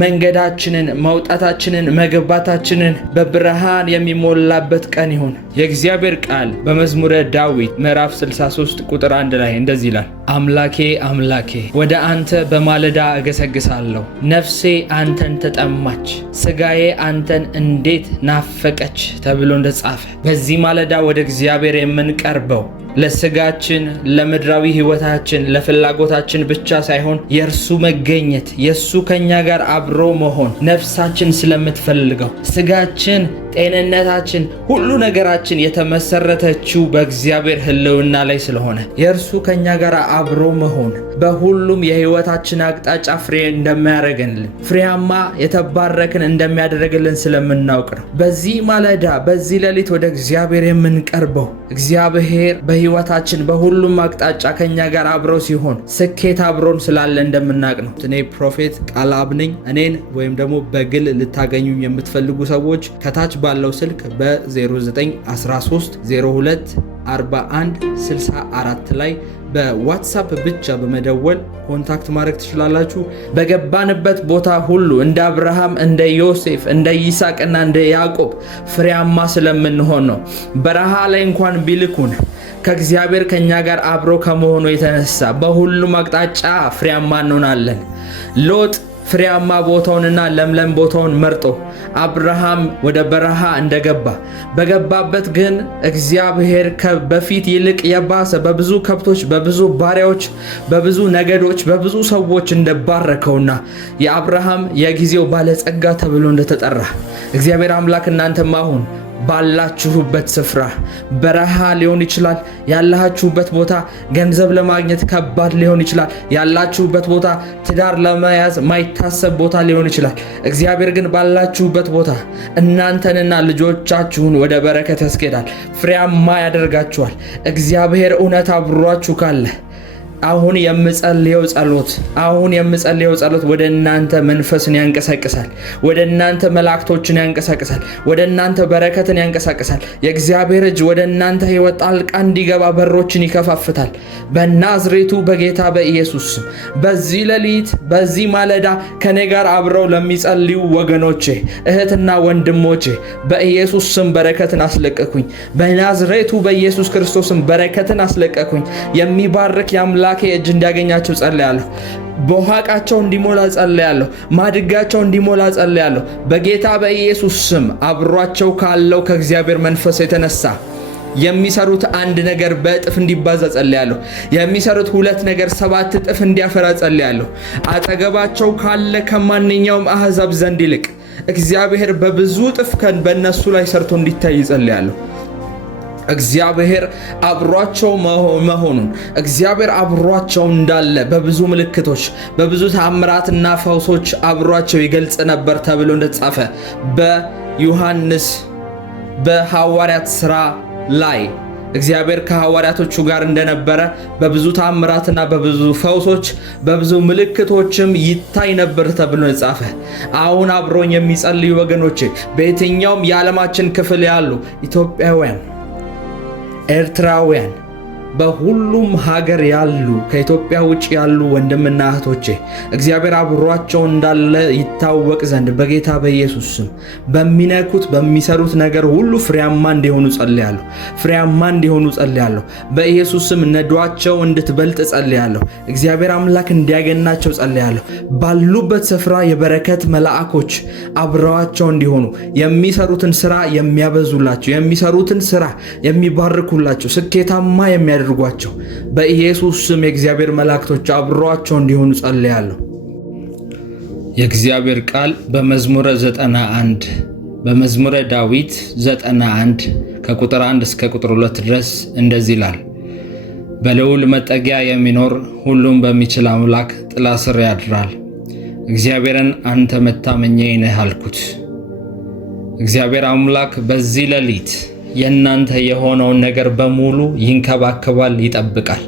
መንገዳችንን፣ መውጣታችንን፣ መግባታችንን በብርሃን የሚሞላበት ቀን ይሁን። የእግዚአብሔር ቃል በመዝሙረ ዳዊት ምዕራፍ 63 ቁጥር 1 ላይ እንደዚህ ይላል፣ አምላኬ አምላኬ ወደ አንተ በማለዳ እገሰግሳለሁ። ነፍሴ አንተን ተጠማች፣ ስጋዬ አንተን እንዴት ናፈቀች ተብሎ እንደጻፈ በዚህ ማለዳ ወደ እግዚአብሔር የምንቀርበው ለስጋችን፣ ለምድራዊ ህይወታችን፣ ለፍላጎታችን ብቻ ሳይሆን የእርሱ መገኘት፣ የእሱ ከኛ ጋር አብሮ መሆን ነፍሳችን ስለምትፈልገው፣ ስጋችን፣ ጤንነታችን፣ ሁሉ ነገራችን የተመሰረተችው በእግዚአብሔር ህልውና ላይ ስለሆነ የእርሱ ከኛ ጋር አብሮ መሆን በሁሉም የህይወታችን አቅጣጫ ፍሬ እንደሚያደርግልን፣ ፍሬያማ የተባረክን እንደሚያደርግልን ስለምናውቅ ነው። በዚህ ማለዳ በዚህ ሌሊት ወደ እግዚአብሔር የምንቀርበው እግዚአብሔር በህይወታችን በሁሉም አቅጣጫ ከኛ ጋር አብሮ ሲሆን ስኬት አብሮን ስላለ እንደምናውቅ ነው። እኔ ፕሮፌት ቃልአብ ነኝ። እኔን ወይም ደግሞ በግል ልታገኙ የምትፈልጉ ሰዎች ከታች ባለው ስልክ በ0913 02 41 64 ላይ በዋትሳፕ ብቻ በመደወል ኮንታክት ማድረግ ትችላላችሁ። በገባንበት ቦታ ሁሉ እንደ አብርሃም፣ እንደ ዮሴፍ፣ እንደ ይስሐቅና እንደ ያዕቆብ ፍሬያማ ስለምንሆን ነው። በረሃ ላይ እንኳን ቢልኩን፣ ከእግዚአብሔር ከኛ ጋር አብሮ ከመሆኑ የተነሳ በሁሉም አቅጣጫ ፍሬያማ እንሆናለን። ሎጥ ፍሬያማ ቦታውንና ለምለም ቦታውን መርጦ አብርሃም ወደ በረሃ እንደገባ በገባበት ግን እግዚአብሔር በፊት ይልቅ የባሰ በብዙ ከብቶች፣ በብዙ ባሪያዎች፣ በብዙ ነገዶች፣ በብዙ ሰዎች እንደባረከውና የአብርሃም የጊዜው ባለጸጋ ተብሎ እንደተጠራ እግዚአብሔር አምላክ እናንተም አሁን ባላችሁበት ስፍራ በረሃ ሊሆን ይችላል ያላችሁበት ቦታ፣ ገንዘብ ለማግኘት ከባድ ሊሆን ይችላል ያላችሁበት ቦታ፣ ትዳር ለመያዝ ማይታሰብ ቦታ ሊሆን ይችላል። እግዚአብሔር ግን ባላችሁበት ቦታ እናንተንና ልጆቻችሁን ወደ በረከት ያስኬዳል፣ ፍሬያማ ያደርጋችኋል። እግዚአብሔር እውነት አብሯችሁ ካለ አሁን የምጸልየው ጸሎት ወደ እናንተ መንፈስን ያንቀሳቅሳል፣ ወደ እናንተ መላእክቶችን ያንቀሳቅሳል፣ ወደ እናንተ በረከትን ያንቀሳቅሳል። የእግዚአብሔር እጅ ወደ እናንተ ሕይወት ጣልቃ እንዲገባ በሮችን ይከፋፍታል። በናዝሬቱ በጌታ በኢየሱስ ስም በዚህ ሌሊት በዚህ ማለዳ ከኔ ጋር አብረው ለሚጸልዩ ወገኖቼ እህትና ወንድሞቼ በኢየሱስ ስም በረከትን አስለቀኩኝ። በናዝሬቱ በኢየሱስ ክርስቶስም በረከትን አስለቀኩኝ። የሚባርክ ያምላክ እጅ እንዲያገኛቸው ጸልያለሁ። በውሃቃቸው እንዲሞላ ጸልያለሁ። ማድጋቸው እንዲሞላ ጸልያለሁ። በጌታ በኢየሱስ ስም አብሯቸው ካለው ከእግዚአብሔር መንፈስ የተነሳ የሚሰሩት አንድ ነገር በእጥፍ እንዲባዛ ጸልያለሁ። የሚሰሩት ሁለት ነገር 7 እጥፍ እንዲያፈራ ጸልያለሁ። አጠገባቸው ካለ ከማንኛውም አሕዛብ ዘንድ ይልቅ እግዚአብሔር በብዙ እጥፍ በእነሱ ላይ ሰርቶ እንዲታይ ጸልያለሁ። እግዚአብሔር አብሯቸው መሆኑን እግዚአብሔር አብሯቸው እንዳለ በብዙ ምልክቶች በብዙ ተአምራትና ፈውሶች አብሯቸው ይገልጽ ነበር ተብሎ እንደተጻፈ በዮሐንስ በሐዋርያት ሥራ ላይ እግዚአብሔር ከሐዋርያቶቹ ጋር እንደነበረ በብዙ ተአምራትና በብዙ ፈውሶች በብዙ ምልክቶችም ይታይ ነበር ተብሎ ተጻፈ። አሁን አብሮኝ የሚጸልዩ ወገኖቼ በየትኛውም የዓለማችን ክፍል ያሉ ኢትዮጵያውያን፣ ኤርትራውያን፣ በሁሉም ሀገር ያሉ ከኢትዮጵያ ውጭ ያሉ ወንድምና እህቶቼ እግዚአብሔር አብሯቸው እንዳለ ይታወቅ ዘንድ በጌታ በኢየሱስ ስም በሚነኩት በሚሰሩት ነገር ሁሉ ፍሬያማ እንዲሆኑ ጸልያለሁ። በኢየሱስ ስም ነዷቸው እንድትበልጥ ጸልያለሁ። እግዚአብሔር አምላክ እንዲያገናቸው ጸልያለሁ። ባሉበት ስፍራ የበረከት መላእኮች አብረዋቸው እንዲሆኑ የሚሰሩትን ስራ የሚያበዙላቸው፣ የሚሰሩትን ስራ የሚባርኩላቸው፣ ስኬታማ የሚያደርጓቸው በኢየሱስ ስም የእግዚአብሔር መላእክቶች አብረዋቸው እንዲሆኑ ጸልያለሁ። የእግዚአብሔር ቃል በመዝሙረ ዳዊት 91 ከቁጥር 1 እስከ ቁጥር 2 ድረስ እንደዚህ ይላል። በልዑል መጠጊያ የሚኖር ሁሉን በሚችል አምላክ ጥላ ስር ያድራል። እግዚአብሔርን አንተ መታመኛዬ ነህ አልኩት። እግዚአብሔር አምላክ በዚህ ሌሊት የእናንተ የሆነውን ነገር በሙሉ ይንከባከባል፣ ይጠብቃል።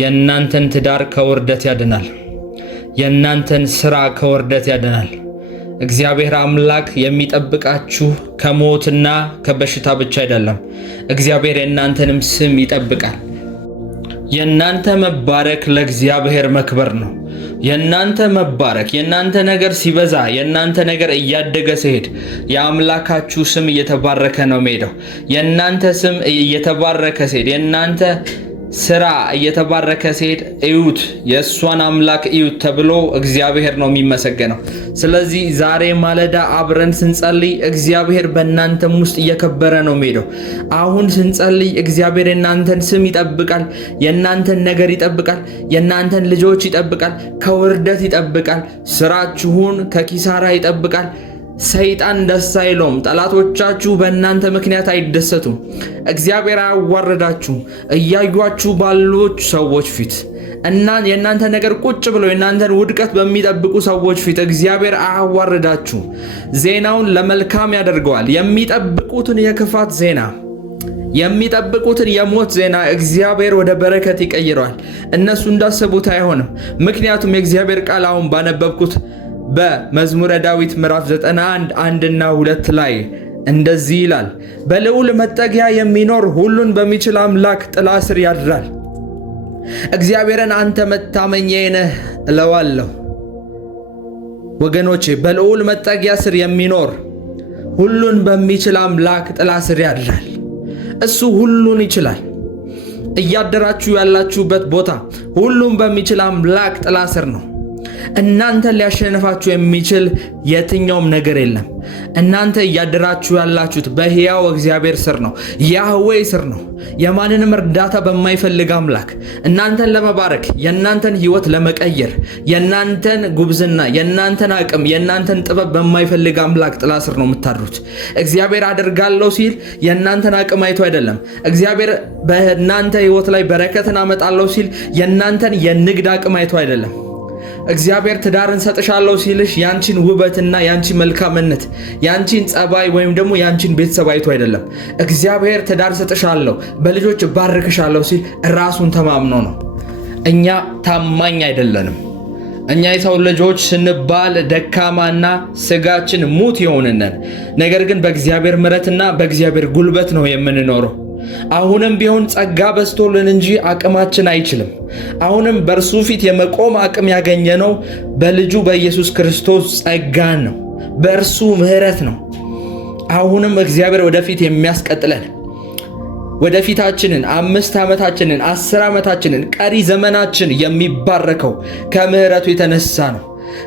የእናንተን ትዳር ከውርደት ያድናል። የእናንተን ሥራ ከውርደት ያድናል። እግዚአብሔር አምላክ የሚጠብቃችሁ ከሞትና ከበሽታ ብቻ አይደለም። እግዚአብሔር የእናንተንም ስም ይጠብቃል። የእናንተ መባረክ ለእግዚአብሔር መክበር ነው። የእናንተ መባረክ፣ የእናንተ ነገር ሲበዛ፣ የእናንተ ነገር እያደገ ሲሄድ የአምላካችሁ ስም እየተባረከ ነው የሚሄደው። የእናንተ ስም እየተባረከ ሲሄድ፣ የእናንተ ስራ እየተባረከ ሲሄድ እዩት፣ የእሷን አምላክ እዩት ተብሎ እግዚአብሔር ነው የሚመሰገነው። ስለዚህ ዛሬ ማለዳ አብረን ስንጸልይ እግዚአብሔር በእናንተም ውስጥ እየከበረ ነው የሚሄደው። አሁን ስንጸልይ እግዚአብሔር የእናንተን ስም ይጠብቃል፣ የእናንተን ነገር ይጠብቃል፣ የእናንተን ልጆች ይጠብቃል፣ ከውርደት ይጠብቃል፣ ስራችሁን ከኪሳራ ይጠብቃል። ሰይጣን ደስ አይለውም። ጠላቶቻችሁ በእናንተ ምክንያት አይደሰቱም። እግዚአብሔር አያዋርዳችሁም። እያዩአችሁ ባሉት ሰዎች ፊት እና የእናንተ ነገር ቁጭ ብለው የእናንተን ውድቀት በሚጠብቁ ሰዎች ፊት እግዚአብሔር አያዋርዳችሁም። ዜናውን ለመልካም ያደርገዋል። የሚጠብቁትን የክፋት ዜና፣ የሚጠብቁትን የሞት ዜና እግዚአብሔር ወደ በረከት ይቀይረዋል። እነሱ እንዳሰቡት አይሆንም። ምክንያቱም የእግዚአብሔር ቃል አሁን ባነበብኩት በመዝሙረ ዳዊት ምዕራፍ 91 1 እና 2 ላይ እንደዚህ ይላል። በልዑል መጠጊያ የሚኖር ሁሉን በሚችል አምላክ ጥላ ስር ያድራል። እግዚአብሔርን አንተ መታመኛዬ ነህ እለዋለሁ። ወገኖቼ በልዑል መጠጊያ ስር የሚኖር ሁሉን በሚችል አምላክ ጥላ ስር ያድራል። እሱ ሁሉን ይችላል። እያደራችሁ ያላችሁበት ቦታ ሁሉም በሚችል አምላክ ጥላ ስር ነው። እናንተን ሊያሸንፋችሁ የሚችል የትኛውም ነገር የለም። እናንተ እያደራችሁ ያላችሁት በሕያው እግዚአብሔር ስር ነው፣ ያህዌ ስር ነው። የማንንም እርዳታ በማይፈልግ አምላክ እናንተን ለመባረክ፣ የእናንተን ሕይወት ለመቀየር፣ የእናንተን ጉብዝና፣ የእናንተን አቅም፣ የእናንተን ጥበብ በማይፈልግ አምላክ ጥላ ስር ነው የምታድሩት። እግዚአብሔር አደርጋለሁ ሲል የእናንተን አቅም አይቶ አይደለም። እግዚአብሔር በእናንተ ሕይወት ላይ በረከትን አመጣለሁ ሲል የእናንተን የንግድ አቅም አይቶ አይደለም። እግዚአብሔር ትዳርን ሰጥሻለሁ ሲልሽ ያንቺን ውበትና ያንቺን መልካምነት፣ ያንቺን ጸባይ ወይም ደግሞ ያንቺን ቤተሰብ አይቶ አይደለም። እግዚአብሔር ትዳር ሰጥሻለሁ፣ በልጆች ባርክሻለሁ ሲል ራሱን ተማምኖ ነው። እኛ ታማኝ አይደለንም። እኛ የሰው ልጆች ስንባል ደካማና ስጋችን ሙት የሆንነን፣ ነገር ግን በእግዚአብሔር ምሕረትና በእግዚአብሔር ጉልበት ነው የምንኖረው። አሁንም ቢሆን ጸጋ በስቶልን እንጂ አቅማችን አይችልም። አሁንም በእርሱ ፊት የመቆም አቅም ያገኘነው በልጁ በኢየሱስ ክርስቶስ ጸጋን ነው፣ በእርሱ ምሕረት ነው። አሁንም እግዚአብሔር ወደፊት የሚያስቀጥለን ወደፊታችንን 5 ዓመታችንን 10 ዓመታችንን ቀሪ ዘመናችን የሚባረከው ከምሕረቱ የተነሳ ነው።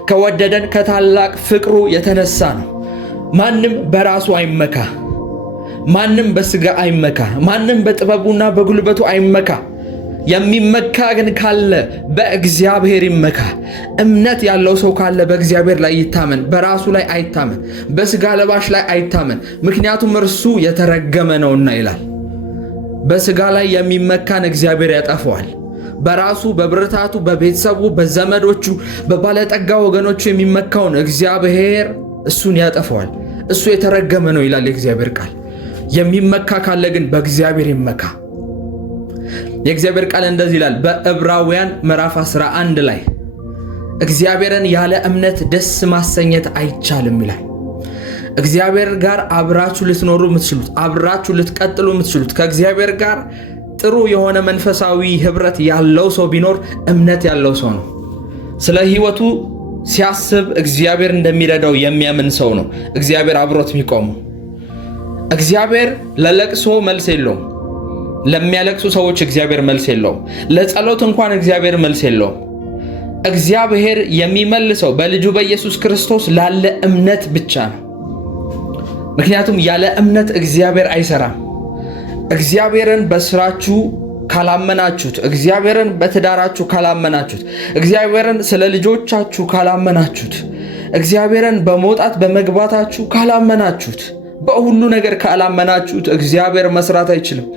ከወደደን ከታላቅ ፍቅሩ የተነሳ ነው። ማንም በራሱ አይመካ። ማንም በስጋ አይመካ። ማንም በጥበቡና በጉልበቱ አይመካ። የሚመካ ግን ካለ በእግዚአብሔር ይመካ። እምነት ያለው ሰው ካለ በእግዚአብሔር ላይ ይታመን፣ በራሱ ላይ አይታመን፣ በስጋ ለባሽ ላይ አይታመን፣ ምክንያቱም እርሱ የተረገመ ነውና ይላል። በስጋ ላይ የሚመካን እግዚአብሔር ያጠፈዋል። በራሱ በብርታቱ፣ በቤተሰቡ፣ በዘመዶቹ፣ በባለጠጋ ወገኖቹ የሚመካውን እግዚአብሔር እሱን ያጠፈዋል። እሱ የተረገመ ነው ይላል የእግዚአብሔር ቃል። የሚመካ ካለ ግን በእግዚአብሔር ይመካ። የእግዚአብሔር ቃል እንደዚህ ይላል በዕብራውያን ምዕራፍ 11 ላይ እግዚአብሔርን ያለ እምነት ደስ ማሰኘት አይቻልም ይላል። እግዚአብሔር ጋር አብራችሁ ልትኖሩ የምትችሉት፣ አብራችሁ ልትቀጥሉ የምትችሉት፣ ከእግዚአብሔር ጋር ጥሩ የሆነ መንፈሳዊ ህብረት ያለው ሰው ቢኖር እምነት ያለው ሰው ነው። ስለ ህይወቱ ሲያስብ እግዚአብሔር እንደሚረዳው የሚያምን ሰው ነው እግዚአብሔር አብሮት የሚቆመው። እግዚአብሔር ለለቅሶ መልስ የለውም። ለሚያለቅሱ ሰዎች እግዚአብሔር መልስ የለውም። ለጸሎት እንኳን እግዚአብሔር መልስ የለውም። እግዚአብሔር የሚመልሰው በልጁ በኢየሱስ ክርስቶስ ላለ እምነት ብቻ ነው። ምክንያቱም ያለ እምነት እግዚአብሔር አይሰራም። እግዚአብሔርን በስራችሁ ካላመናችሁት፣ እግዚአብሔርን በትዳራችሁ ካላመናችሁት፣ እግዚአብሔርን ስለ ልጆቻችሁ ካላመናችሁት፣ እግዚአብሔርን በመውጣት በመግባታችሁ ካላመናችሁት፣ በሁሉ ነገር ካላመናችሁት እግዚአብሔር መስራት አይችልም።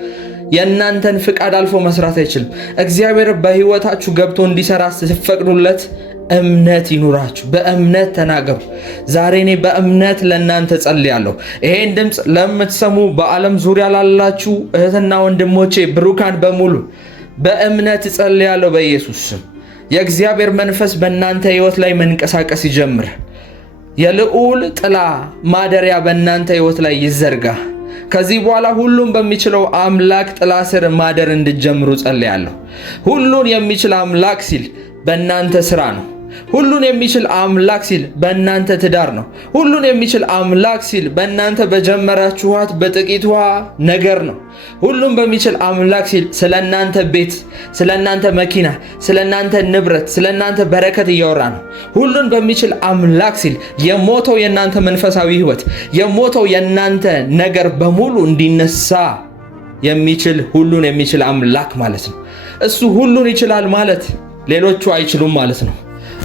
የእናንተን ፍቃድ አልፎ መስራት አይችልም። እግዚአብሔር በህይወታችሁ ገብቶ እንዲሰራ ስትፈቅዱለት እምነት ይኑራችሁ። በእምነት ተናገሩ። ዛሬ እኔ በእምነት ለእናንተ ጸልያለሁ። ይሄን ድምፅ ለምትሰሙ በዓለም ዙሪያ ላላችሁ እህትና ወንድሞቼ ብሩካን በሙሉ በእምነት ጸልያለሁ በኢየሱስ ስም። የእግዚአብሔር መንፈስ በእናንተ ህይወት ላይ መንቀሳቀስ ይጀምር። የልዑል ጥላ ማደሪያ በእናንተ ህይወት ላይ ይዘርጋ። ከዚህ በኋላ ሁሉን በሚችለው አምላክ ጥላ ስር ማደር እንድትጀምሩ ጸልያለሁ። ሁሉን የሚችል አምላክ ሲል በእናንተ ስራ ነው። ሁሉን የሚችል አምላክ ሲል በእናንተ ትዳር ነው። ሁሉን የሚችል አምላክ ሲል በእናንተ በጀመራችኋት በጥቂቷ ነገር ነው። ሁሉን በሚችል አምላክ ሲል ስለእናንተ ቤት፣ ስለእናንተ መኪና፣ ስለእናንተ ንብረት፣ ስለእናንተ በረከት እያወራ ነው። ሁሉን በሚችል አምላክ ሲል የሞተው የእናንተ መንፈሳዊ ህይወት፣ የሞተው የእናንተ ነገር በሙሉ እንዲነሳ የሚችል ሁሉን የሚችል አምላክ ማለት ነው። እሱ ሁሉን ይችላል ማለት ሌሎቹ አይችሉም ማለት ነው።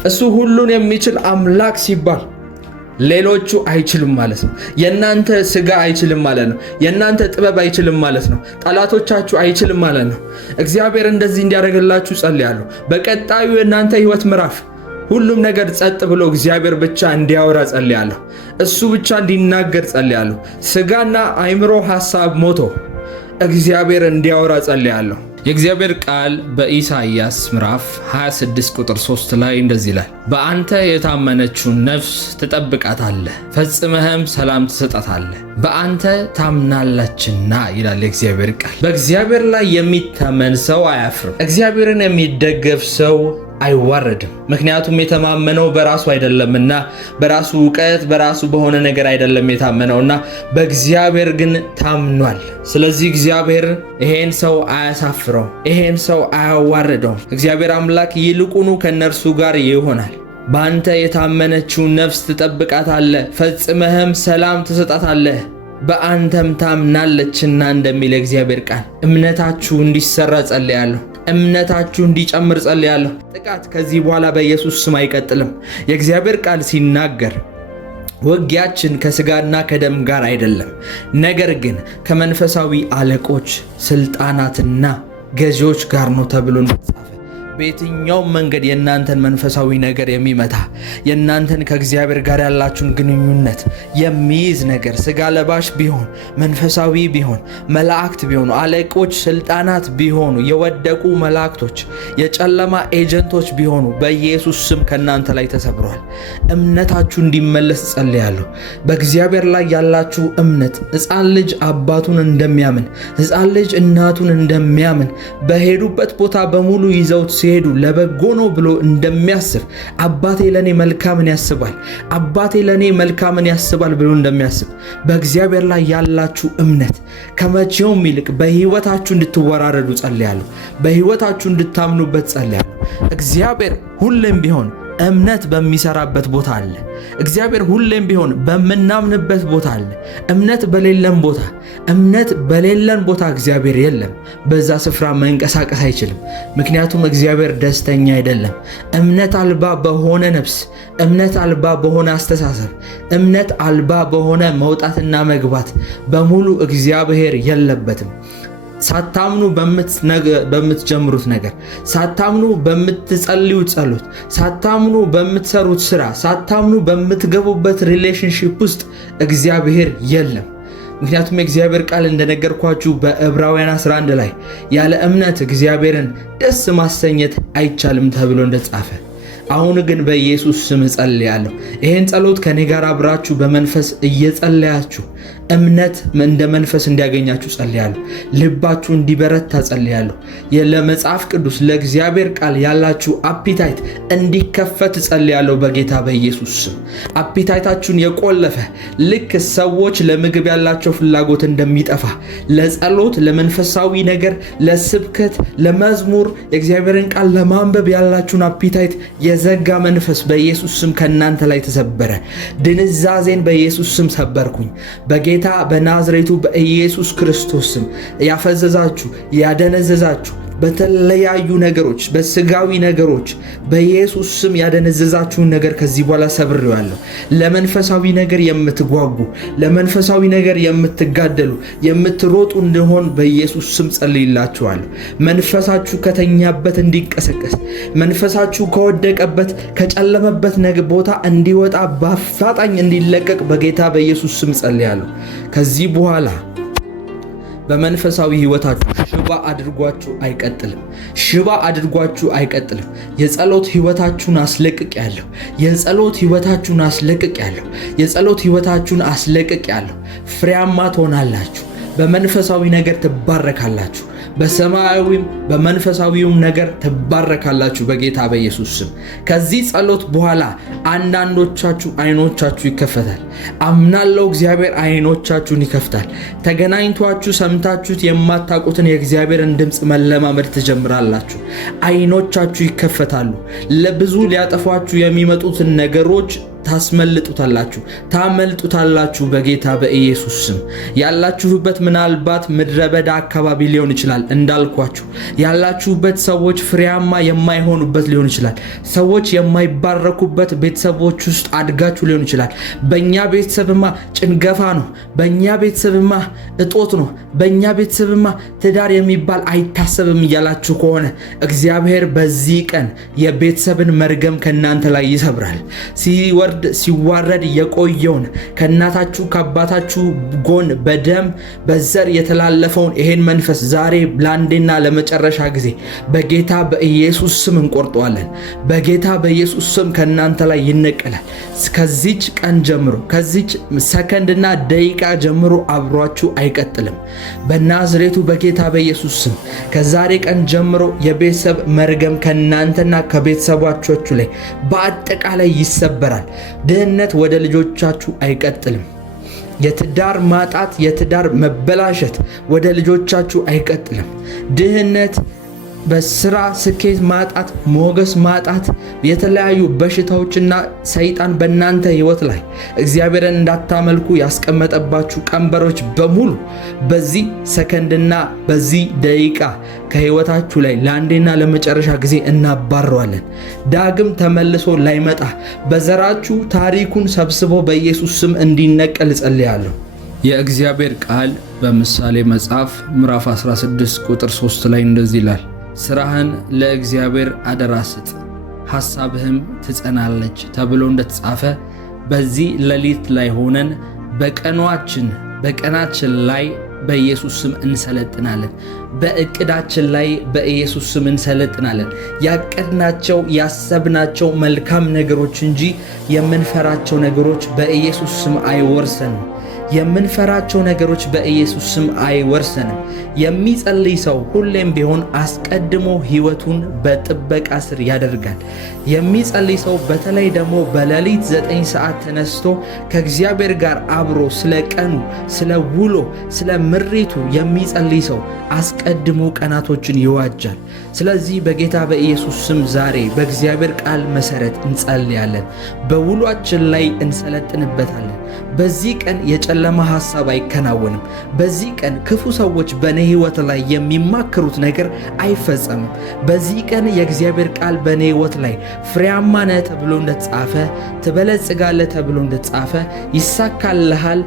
እሱ ሁሉን የሚችል አምላክ ሲባል ሌሎቹ አይችሉም ማለት ነው። የእናንተ ስጋ አይችልም ማለት ነው። የእናንተ ጥበብ አይችልም ማለት ነው። ጠላቶቻችሁ አይችልም ማለት ነው። እግዚአብሔር እንደዚህ እንዲያደርግላችሁ ጸልያለሁ። በቀጣዩ የእናንተ ህይወት ምዕራፍ ሁሉም ነገር ጸጥ ብሎ እግዚአብሔር ብቻ እንዲያወራ ጸልያለሁ። እሱ ብቻ እንዲናገር ጸልያለሁ። ስጋና አእምሮ ሐሳብ ሞቶ እግዚአብሔር እንዲያወራ ጸልያለሁ። የእግዚአብሔር ቃል በኢሳይያስ ምዕራፍ 26 ቁጥር 3 ላይ እንደዚህ ይላል፣ በአንተ የታመነችውን ነፍስ ትጠብቃታለህ፣ ፈጽመህም ሰላም ትሰጣታለህ፣ በአንተ ታምናለችና ይላል የእግዚአብሔር ቃል። በእግዚአብሔር ላይ የሚታመን ሰው አያፍርም። እግዚአብሔርን የሚደገፍ ሰው አይዋረድም። ምክንያቱም የተማመነው በራሱ አይደለምና፣ በራሱ ዕውቀት በራሱ በሆነ ነገር አይደለም የታመነውና በእግዚአብሔር ግን ታምኗል። ስለዚህ እግዚአብሔር ይሄን ሰው አያሳፍረው፣ ይሄን ሰው አያዋርደው። እግዚአብሔር አምላክ ይልቁኑ ከነርሱ ጋር ይሆናል። በአንተ የታመነችውን ነፍስ ትጠብቃታለህ፣ ፈጽመህም ሰላም ትሰጣታለህ፣ በአንተም ታምናለችና እንደሚል እግዚአብሔር ቃል እምነታችሁ እንዲሰራ ጸልያለሁ። እምነታችሁ እንዲጨምር ጸልያለሁ። ጥቃት ከዚህ በኋላ በኢየሱስ ስም አይቀጥልም። የእግዚአብሔር ቃል ሲናገር ውጊያችን ከስጋና ከደም ጋር አይደለም፣ ነገር ግን ከመንፈሳዊ አለቆች፣ ስልጣናትና ገዢዎች ጋር ነው ተብሎ እንደተጻፈ በየትኛውም መንገድ የእናንተን መንፈሳዊ ነገር የሚመታ የእናንተን ከእግዚአብሔር ጋር ያላችሁን ግንኙነት የሚይዝ ነገር ስጋ ለባሽ ቢሆን መንፈሳዊ ቢሆን መላእክት ቢሆኑ አለቆች ስልጣናት ቢሆኑ የወደቁ መላእክቶች የጨለማ ኤጀንቶች ቢሆኑ በኢየሱስ ስም ከእናንተ ላይ ተሰብሯል። እምነታችሁ እንዲመለስ ጸልያለሁ። በእግዚአብሔር ላይ ያላችሁ እምነት ሕፃን ልጅ አባቱን እንደሚያምን ሕፃን ልጅ እናቱን እንደሚያምን በሄዱበት ቦታ በሙሉ ይዘውት ሲሄዱ ለበጎ ነው ብሎ እንደሚያስብ አባቴ ለኔ መልካምን ያስባል፣ አባቴ ለኔ መልካምን ያስባል ብሎ እንደሚያስብ በእግዚአብሔር ላይ ያላችሁ እምነት ከመቼውም ይልቅ በሕይወታችሁ እንድትወራረዱ ጸልያለሁ። በሕይወታችሁ እንድታምኑበት ጸልያለሁ። እግዚአብሔር ሁሌም ቢሆን እምነት በሚሰራበት ቦታ አለ። እግዚአብሔር ሁሌም ቢሆን በምናምንበት ቦታ አለ። እምነት በሌለን ቦታ እግዚአብሔር የለም። በዛ ስፍራ መንቀሳቀስ አይችልም። ምክንያቱም እግዚአብሔር ደስተኛ አይደለም። እምነት አልባ በሆነ ነፍስ፣ እምነት አልባ በሆነ አስተሳሰብ፣ እምነት አልባ በሆነ መውጣትና መግባት በሙሉ እግዚአብሔር የለበትም። ሳታምኑ በምትጀምሩት ነገር፣ ሳታምኑ በምትጸልዩት ጸሎት፣ ሳታምኑ በምትሰሩት ስራ፣ ሳታምኑ በምትገቡበት ሪሌሽንሺፕ ውስጥ እግዚአብሔር የለም። ምክንያቱም የእግዚአብሔር ቃል እንደነገርኳችሁ በዕብራውያን 11 ላይ ያለ እምነት እግዚአብሔርን ደስ ማሰኘት አይቻልም ተብሎ እንደተጻፈ አሁን ግን በኢየሱስ ስም ጸልያለሁ። ይሄን ጸሎት ከኔ ጋር አብራችሁ በመንፈስ እየጸለያችሁ እምነት እንደ መንፈስ እንዲያገኛችሁ ጸልያለሁ። ልባችሁ እንዲበረታ ጸልያለሁ። ለመጽሐፍ ቅዱስ ለእግዚአብሔር ቃል ያላችሁ አፒታይት እንዲከፈት ጸልያለሁ በጌታ በኢየሱስ ስም። አፒታይታችሁን የቆለፈ ልክ ሰዎች ለምግብ ያላቸው ፍላጎት እንደሚጠፋ ለጸሎት፣ ለመንፈሳዊ ነገር፣ ለስብከት፣ ለመዝሙር የእግዚአብሔርን ቃል ለማንበብ ያላችሁን አፒታይት የዘጋ መንፈስ በኢየሱስ ስም ከእናንተ ላይ ተሰበረ። ድንዛዜን በኢየሱስ ስም ሰበርኩኝ። በጌታ በናዝሬቱ በኢየሱስ ክርስቶስ ስም ያፈዘዛችሁ ያደነዘዛችሁ በተለያዩ ነገሮች በስጋዊ ነገሮች በኢየሱስ ስም ያደነዘዛችሁን ነገር ከዚህ በኋላ ሰብሬዋለሁ። ለመንፈሳዊ ነገር የምትጓጉ ለመንፈሳዊ ነገር የምትጋደሉ የምትሮጡ እንደሆን በኢየሱስ ስም ጸልይላችኋለሁ። መንፈሳችሁ ከተኛበት እንዲቀሰቀስ፣ መንፈሳችሁ ከወደቀበት ከጨለመበት ቦታ እንዲወጣ በአፋጣኝ እንዲለቀቅ በጌታ በኢየሱስ ስም ጸልያለሁ። ከዚህ በኋላ በመንፈሳዊ ሕይወታችሁ ሽባ አድርጓችሁ አይቀጥልም። ሽባ አድርጓችሁ አይቀጥልም። የጸሎት ሕይወታችሁን አስለቅቄያለሁ። የጸሎት ሕይወታችሁን አስለቅቄያለሁ። የጸሎት ሕይወታችሁን አስለቅቄያለሁ። ፍሬያማ ትሆናላችሁ። በመንፈሳዊ ነገር ትባረካላችሁ። በሰማያዊም በመንፈሳዊውም ነገር ትባረካላችሁ በጌታ በኢየሱስ ስም። ከዚህ ጸሎት በኋላ አንዳንዶቻችሁ አይኖቻችሁ ይከፈታል። አምናለሁ እግዚአብሔር አይኖቻችሁን ይከፍታል። ተገናኝቷችሁ ሰምታችሁት የማታውቁትን የእግዚአብሔርን ድምፅ መለማመድ ትጀምራላችሁ። አይኖቻችሁ ይከፈታሉ። ለብዙ ሊያጠፏችሁ የሚመጡትን ነገሮች ታስመልጡታላችሁ፣ ታመልጡታላችሁ በጌታ በኢየሱስ ስም። ያላችሁበት ምናልባት ምድረ በዳ አካባቢ ሊሆን ይችላል። እንዳልኳችሁ ያላችሁበት ሰዎች ፍሬያማ የማይሆኑበት ሊሆን ይችላል። ሰዎች የማይባረኩበት ቤተሰቦች ውስጥ አድጋችሁ ሊሆን ይችላል። በእኛ ቤተሰብማ ጭንገፋ ነው፣ በእኛ ቤተሰብማ እጦት ነው፣ በእኛ ቤተሰብማ ትዳር የሚባል አይታሰብም እያላችሁ ከሆነ እግዚአብሔር በዚህ ቀን የቤተሰብን መርገም ከእናንተ ላይ ይሰብራል። ሲወርድ ሲዋረድ የቆየውን ከእናታችሁ ከአባታችሁ ጎን በደም በዘር የተላለፈውን ይሄን መንፈስ ዛሬ ለአንዴና ለመጨረሻ ጊዜ በጌታ በኢየሱስ ስም እንቆርጠዋለን። በጌታ በኢየሱስ ስም ከእናንተ ላይ ይነቀላል። ከዚች ቀን ጀምሮ ከዚች ሰከንድና ደቂቃ ጀምሮ አብሯችሁ አይቀጥልም። በናዝሬቱ በጌታ በኢየሱስ ስም ከዛሬ ቀን ጀምሮ የቤተሰብ መርገም ከእናንተና ከቤተሰባችሁ ላይ በአጠቃላይ ይሰበራል። ድህነት ወደ ልጆቻችሁ አይቀጥልም። የትዳር ማጣት፣ የትዳር መበላሸት ወደ ልጆቻችሁ አይቀጥልም። ድህነት፣ በስራ ስኬት ማጣት፣ ሞገስ ማጣት፣ የተለያዩ በሽታዎችና ሰይጣን በእናንተ ህይወት ላይ እግዚአብሔርን እንዳታመልኩ ያስቀመጠባችሁ ቀንበሮች በሙሉ በዚህ ሰከንድና በዚህ ደቂቃ ከህይወታችሁ ላይ ለአንዴና ለመጨረሻ ጊዜ እናባረዋለን። ዳግም ተመልሶ ላይመጣ በዘራችሁ ታሪኩን ሰብስቦ በኢየሱስ ስም እንዲነቀል ጸልያለሁ። የእግዚአብሔር ቃል በምሳሌ መጽሐፍ ምዕራፍ 16 ቁጥር 3 ላይ እንደዚህ ይላል፣ ስራህን ለእግዚአብሔር አደራ ስጥ፣ ሐሳብህም ትጸናለች ተብሎ እንደተጻፈ በዚህ ሌሊት ላይ ሆነን በቀናችን ላይ በኢየሱስ ስም እንሰለጥናለን። በእቅዳችን ላይ በኢየሱስ ስም እንሰለጥናለን። ያቀድናቸው ያሰብናቸው መልካም ነገሮች እንጂ የምንፈራቸው ነገሮች በኢየሱስ ስም አይወርሰንም። የምንፈራቸው ነገሮች በኢየሱስ ስም አይወርሰንም። የሚጸልይ ሰው ሁሌም ቢሆን አስቀድሞ ህይወቱን በጥበቃ ስር ያደርጋል። የሚጸልይ ሰው በተለይ ደግሞ በሌሊት 9 ሰዓት ተነስቶ ከእግዚአብሔር ጋር አብሮ ስለ ቀኑ፣ ስለ ውሎ፣ ስለ ምሪቱ የሚጸልይ ሰው አስቀድሞ ቀናቶችን ይዋጃል። ስለዚህ በጌታ በኢየሱስ ስም ዛሬ በእግዚአብሔር ቃል መሰረት እንጸልያለን። በውሏችን ላይ እንሰለጥንበታለን። በዚህ ቀን የጨለማ ሐሳብ አይከናወንም። በዚህ ቀን ክፉ ሰዎች በእኔ ህይወት ላይ የሚማክሩት ነገር አይፈጸምም። በዚህ ቀን የእግዚአብሔር ቃል በእኔ ህይወት ላይ ፍሬያማ ነህ ተብሎ እንደተጻፈ፣ ትበለጽጋለህ ተብሎ እንደተጻፈ፣ ይሳካልሃል፣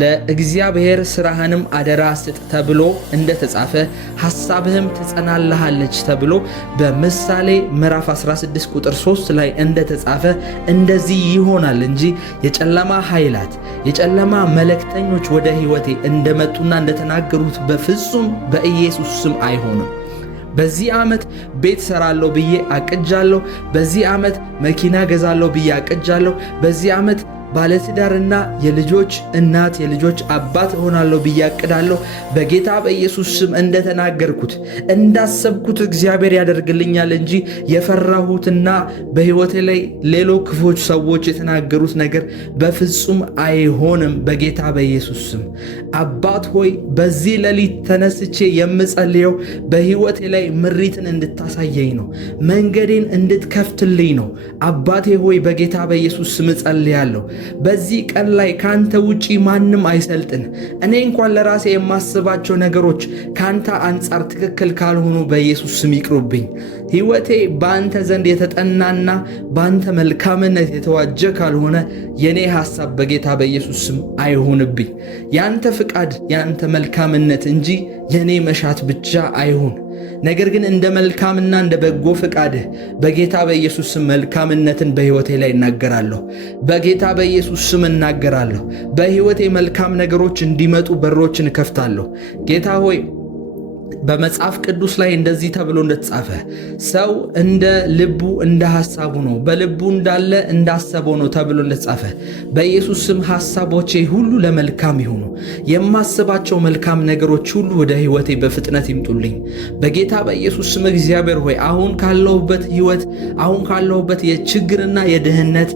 ለእግዚአብሔር ስራህንም አደራ ስጥ ተብሎ እንደተጻፈ፣ ሐሳብህም ትጸናልሃለች ተብሎ በምሳሌ ምዕራፍ 16 ቁጥር 3 ላይ እንደተጻፈ እንደዚህ ይሆናል እንጂ የጨለማ ኃይላት፣ የጨለማ መልእክተኞች ወደ ህይወቴ እንደመጡና እንደተናገሩት በፍጹም በኢየሱስ ስም አይሆንም። በዚህ ዓመት ቤት ሰራለሁ ብዬ አቅጃለሁ። በዚህ ዓመት መኪና ገዛለሁ ብዬ አቅጃለሁ። በዚህ ዓመት ባለትዳርና የልጆች እናት የልጆች አባት እሆናለሁ ብዬ አቅዳለሁ። በጌታ በኢየሱስ ስም እንደተናገርኩት እንዳሰብኩት እግዚአብሔር ያደርግልኛል እንጂ የፈራሁትና በህይወቴ ላይ ሌሎች ክፎች ሰዎች የተናገሩት ነገር በፍጹም አይሆንም። በጌታ በኢየሱስ ስም አባት ሆይ በዚህ ሌሊት ተነስቼ የምጸልየው በህይወቴ ላይ ምሪትን እንድታሳየኝ ነው። መንገዴን እንድትከፍትልኝ ነው። አባቴ ሆይ በጌታ በኢየሱስ ስም ጸልያለሁ። በዚህ ቀን ላይ ካንተ ውጪ ማንም አይሰልጥን። እኔ እንኳን ለራሴ የማስባቸው ነገሮች ካንተ አንጻር ትክክል ካልሆኑ በኢየሱስ ስም ይቅሩብኝ። ህይወቴ በአንተ ዘንድ የተጠናና በአንተ መልካምነት የተዋጀ ካልሆነ የኔ ሐሳብ በጌታ በኢየሱስ ስም አይሆንብኝ። ያንተ ፍቃድ ያንተ መልካምነት እንጂ የኔ መሻት ብቻ አይሁን። ነገር ግን እንደ መልካምና እንደ በጎ ፍቃድህ በጌታ በኢየሱስ ስም መልካምነትን በህይወቴ ላይ እናገራለሁ። በጌታ በኢየሱስ ስም እናገራለሁ። በህይወቴ መልካም ነገሮች እንዲመጡ በሮችን እከፍታለሁ። ጌታ ሆይ በመጽሐፍ ቅዱስ ላይ እንደዚህ ተብሎ እንደተጻፈ ሰው እንደ ልቡ እንደ ሐሳቡ ነው፣ በልቡ እንዳለ እንዳሰበው ነው ተብሎ እንደተጻፈ በኢየሱስ ስም ሐሳቦቼ ሁሉ ለመልካም ይሁኑ። የማስባቸው መልካም ነገሮች ሁሉ ወደ ህይወቴ በፍጥነት ይምጡልኝ። በጌታ በኢየሱስ ስም እግዚአብሔር ሆይ አሁን ካለሁበት ህይወት፣ አሁን ካለሁበት የችግርና የድህነት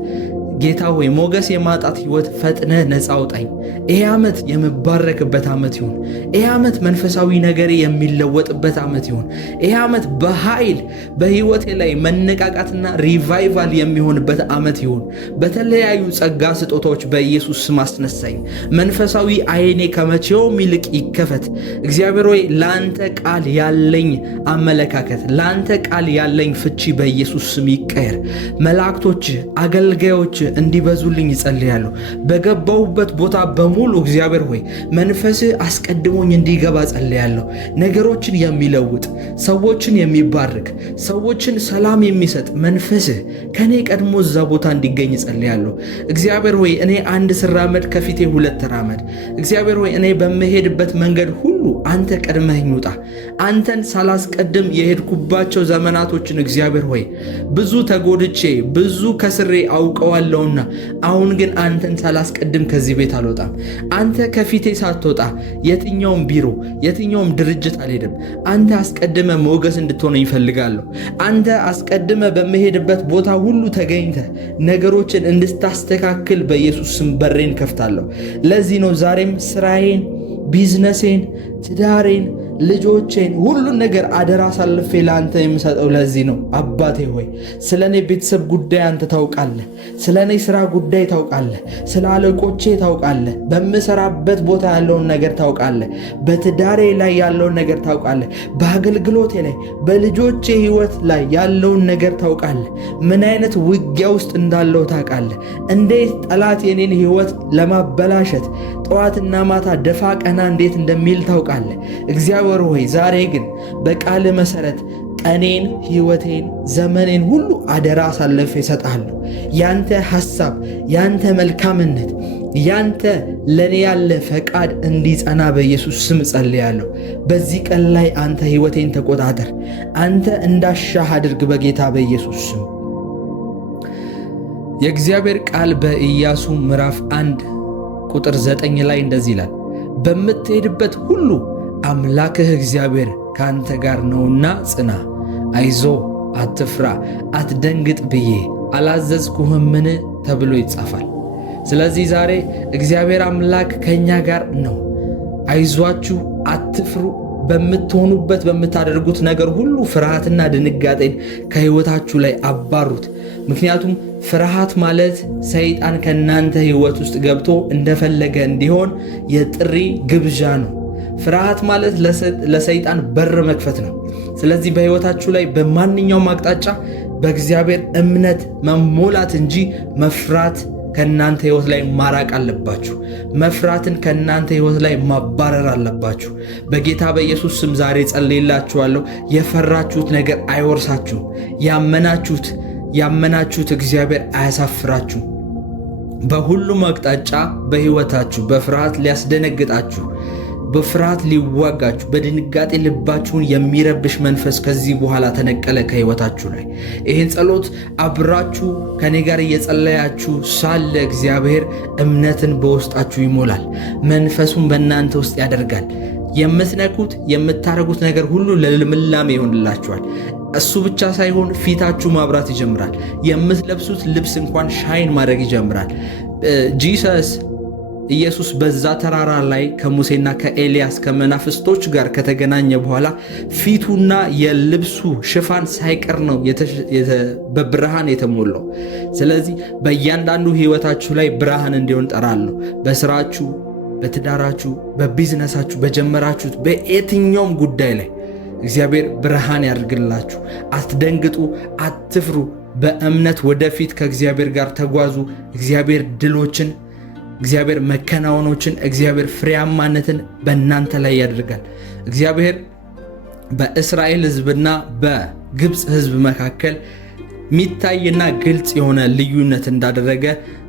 ጌታ ሆይ ሞገስ የማጣት ህይወት ፈጥነ ነፃ አውጣኝ። ይሄ ዓመት የምባረክበት ዓመት ይሁን። ይሄ ዓመት መንፈሳዊ ነገሬ የሚለወጥበት ዓመት ይሁን። ይሄ ዓመት በኃይል በህይወቴ ላይ መነቃቃትና ሪቫይቫል የሚሆንበት ዓመት ይሁን። በተለያዩ ጸጋ ስጦታዎች በኢየሱስ ስም አስነሳኝ። መንፈሳዊ አይኔ ከመቼውም ይልቅ ይከፈት። እግዚአብሔር ሆይ ለአንተ ቃል ያለኝ አመለካከት፣ ለአንተ ቃል ያለኝ ፍቺ በኢየሱስ ስም ይቀየር። መላእክቶች፣ አገልጋዮች እንዲበዙልኝ ይጸልያለሁ። በገባሁበት ቦታ በሙሉ እግዚአብሔር ሆይ መንፈስህ አስቀድሞኝ እንዲገባ ጸልያለሁ። ነገሮችን የሚለውጥ ሰዎችን የሚባርክ ሰዎችን ሰላም የሚሰጥ መንፈስህ ከኔ ቀድሞ እዛ ቦታ እንዲገኝ ጸልያለሁ። እግዚአብሔር ሆይ እኔ አንድ ስራመድ ከፊቴ ሁለት ተራመድ። እግዚአብሔር ሆይ እኔ በምሄድበት መንገድ ሁሉ አንተ ቀድመኝ ውጣ። አንተን ሳላስቀድም የሄድኩባቸው ዘመናቶችን እግዚአብሔር ሆይ ብዙ ተጎድቼ ብዙ ከስሬ አውቀዋለሁና አሁን ግን አንተን ሳላስቀድም ከዚህ ቤት አልወጣም። አንተ ከፊቴ ሳትወጣ የትኛውም ቢሮ የትኛውም ድርጅት አልሄድም። አንተ አስቀድመ ሞገስ እንድትሆነኝ ይፈልጋለሁ። አንተ አስቀድመ በመሄድበት ቦታ ሁሉ ተገኝተ ነገሮችን እንድታስተካክል በኢየሱስ ስም በሬን ከፍታለሁ። ለዚህ ነው ዛሬም ስራዬን፣ ቢዝነሴን፣ ትዳሬን፣ ልጆቼን ሁሉን ነገር አደራ አሳልፌ ለአንተ የምሰጠው። ለዚህ ነው አባቴ ሆይ ስለ እኔ ቤተሰብ ጉዳይ አንተ ታውቃለህ። ስለ እኔ ስራ ጉዳይ ታውቃለህ። ስለ አለቆቼ ታውቃለህ። በምሰራበት ቦታ ያለውን ነገር ታውቃለህ። በትዳሬ ላይ ያለውን ነገር ታውቃለህ። በአገልግሎቴ ላይ በልጆቼ ህይወት ላይ ያለውን ነገር ታውቃለህ። ምን አይነት ውጊያ ውስጥ እንዳለው ታውቃለህ። እንዴት ጠላት የኔን ህይወት ለማበላሸት ጠዋትና ማታ ደፋ ቀና እንዴት እንደሚል ታውቃለህ። እግዚአብሔር ሆይ ዛሬ ግን በቃል መሰረት ቀኔን፣ ህይወቴን፣ ዘመኔን ሁሉ አደራ አሳልፌ እሰጥሃለሁ። ያንተ ሐሳብ፣ ያንተ መልካምነት፣ ያንተ ለኔ ያለ ፈቃድ እንዲጸና በኢየሱስ ስም ጸልያለሁ። በዚህ ቀን ላይ አንተ ህይወቴን ተቆጣጠር። አንተ እንዳሻህ አድርግ በጌታ በኢየሱስ ስም። የእግዚአብሔር ቃል በኢያሱ ምዕራፍ 1 ቁጥር 9 ላይ እንደዚህ ይላል፣ በምትሄድበት ሁሉ አምላክህ እግዚአብሔር ካንተ ጋር ነውና ጽና፣ አይዞ፣ አትፍራ፣ አትደንግጥ ብዬ አላዘዝኩህምን ተብሎ ይጻፋል። ስለዚህ ዛሬ እግዚአብሔር አምላክ ከኛ ጋር ነው። አይዟችሁ፣ አትፍሩ። በምትሆኑበት በምታደርጉት ነገር ሁሉ ፍርሃትና ድንጋጤን ከህይወታችሁ ላይ አባሩት። ምክንያቱም ፍርሃት ማለት ሰይጣን ከናንተ ህይወት ውስጥ ገብቶ እንደፈለገ እንዲሆን የጥሪ ግብዣ ነው። ፍርሃት ማለት ለሰይጣን በር መክፈት ነው። ስለዚህ በህይወታችሁ ላይ በማንኛውም አቅጣጫ በእግዚአብሔር እምነት መሞላት እንጂ መፍራት ከናንተ ህይወት ላይ ማራቅ አለባችሁ። መፍራትን ከናንተ ህይወት ላይ ማባረር አለባችሁ። በጌታ በኢየሱስ ስም ዛሬ ጸልይላችኋለሁ። የፈራችሁት ነገር አይወርሳችሁም። ያመናችሁት እግዚአብሔር አያሳፍራችሁ። በሁሉም አቅጣጫ በህይወታችሁ በፍርሃት ሊያስደነግጣችሁ፣ በፍርሃት ሊዋጋችሁ፣ በድንጋጤ ልባችሁን የሚረብሽ መንፈስ ከዚህ በኋላ ተነቀለ ከህይወታችሁ ላይ። ይህን ጸሎት አብራችሁ ከኔ ጋር እየጸለያችሁ ሳለ እግዚአብሔር እምነትን በውስጣችሁ ይሞላል። መንፈሱን በእናንተ ውስጥ ያደርጋል። የምትነኩት የምታረጉት ነገር ሁሉ ለልምላሜ ይሆንላችኋል። እሱ ብቻ ሳይሆን ፊታችሁ ማብራት ይጀምራል። የምትለብሱት ልብስ እንኳን ሻይን ማድረግ ይጀምራል። ኢየሱስ በዛ ተራራ ላይ ከሙሴና ከኤልያስ ከመናፍስቶች ጋር ከተገናኘ በኋላ ፊቱና የልብሱ ሽፋን ሳይቀር ነው በብርሃን የተሞላው። ስለዚህ በእያንዳንዱ ህይወታችሁ ላይ ብርሃን እንዲሆን ጠራለሁ። በስራችሁ፣ በትዳራችሁ፣ በቢዝነሳችሁ፣ በጀመራችሁት በየትኛውም ጉዳይ ላይ እግዚአብሔር ብርሃን ያድርግላችሁ። አትደንግጡ፣ አትፍሩ። በእምነት ወደፊት ከእግዚአብሔር ጋር ተጓዙ። እግዚአብሔር ድሎችን፣ እግዚአብሔር መከናወኖችን፣ እግዚአብሔር ፍሬያማነትን በእናንተ ላይ ያደርጋል። እግዚአብሔር በእስራኤል ህዝብና በግብፅ ህዝብ መካከል ሚታይና ግልጽ የሆነ ልዩነት እንዳደረገ፣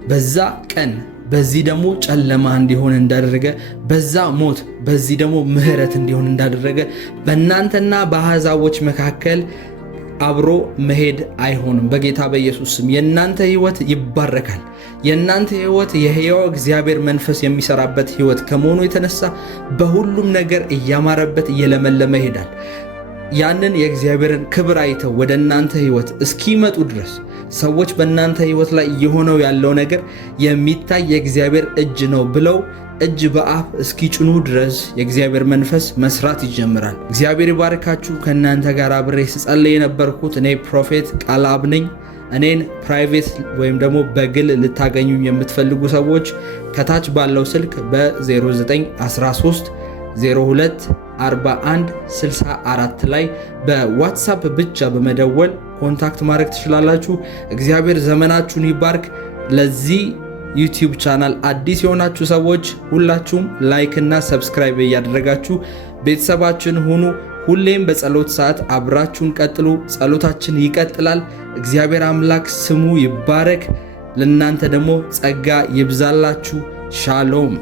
በዛ ቀን በዚህ ደግሞ ጨለማ እንዲሆን እንዳደረገ፣ በዛ ሞት በዚህ ደግሞ ምህረት እንዲሆን እንዳደረገ በእናንተና በአሕዛቦች መካከል አብሮ መሄድ አይሆንም። በጌታ በኢየሱስ ስም የእናንተ ህይወት ይባረካል። የእናንተ ህይወት የሕያው እግዚአብሔር መንፈስ የሚሰራበት ህይወት ከመሆኑ የተነሳ በሁሉም ነገር እያማረበት እየለመለመ ይሄዳል። ያንን የእግዚአብሔርን ክብር አይተው ወደ እናንተ ህይወት እስኪመጡ ድረስ ሰዎች በእናንተ ህይወት ላይ እየሆነው ያለው ነገር የሚታይ የእግዚአብሔር እጅ ነው ብለው እጅ በአፍ እስኪጭኑ ድረስ የእግዚአብሔር መንፈስ መስራት ይጀምራል። እግዚአብሔር ይባርካችሁ። ከእናንተ ጋር አብሬ ስጸልይ የነበርኩት እኔ ፕሮፌት ቃልአብ ነኝ። እኔን ፕራይቬት ወይም ደግሞ በግል ልታገኙ የምትፈልጉ ሰዎች ከታች ባለው ስልክ በ0913 02 41 64 ላይ በዋትሳፕ ብቻ በመደወል ኮንታክት ማድረግ ትችላላችሁ። እግዚአብሔር ዘመናችሁን ይባርክ። ለዚህ ዩቲዩብ ቻናል አዲስ የሆናችሁ ሰዎች ሁላችሁም ላይክ እና ሰብስክራይብ እያደረጋችሁ ቤተሰባችን ሁኑ። ሁሌም በጸሎት ሰዓት አብራችሁን ቀጥሉ። ጸሎታችን ይቀጥላል። እግዚአብሔር አምላክ ስሙ ይባረክ። ለእናንተ ደግሞ ጸጋ ይብዛላችሁ። ሻሎም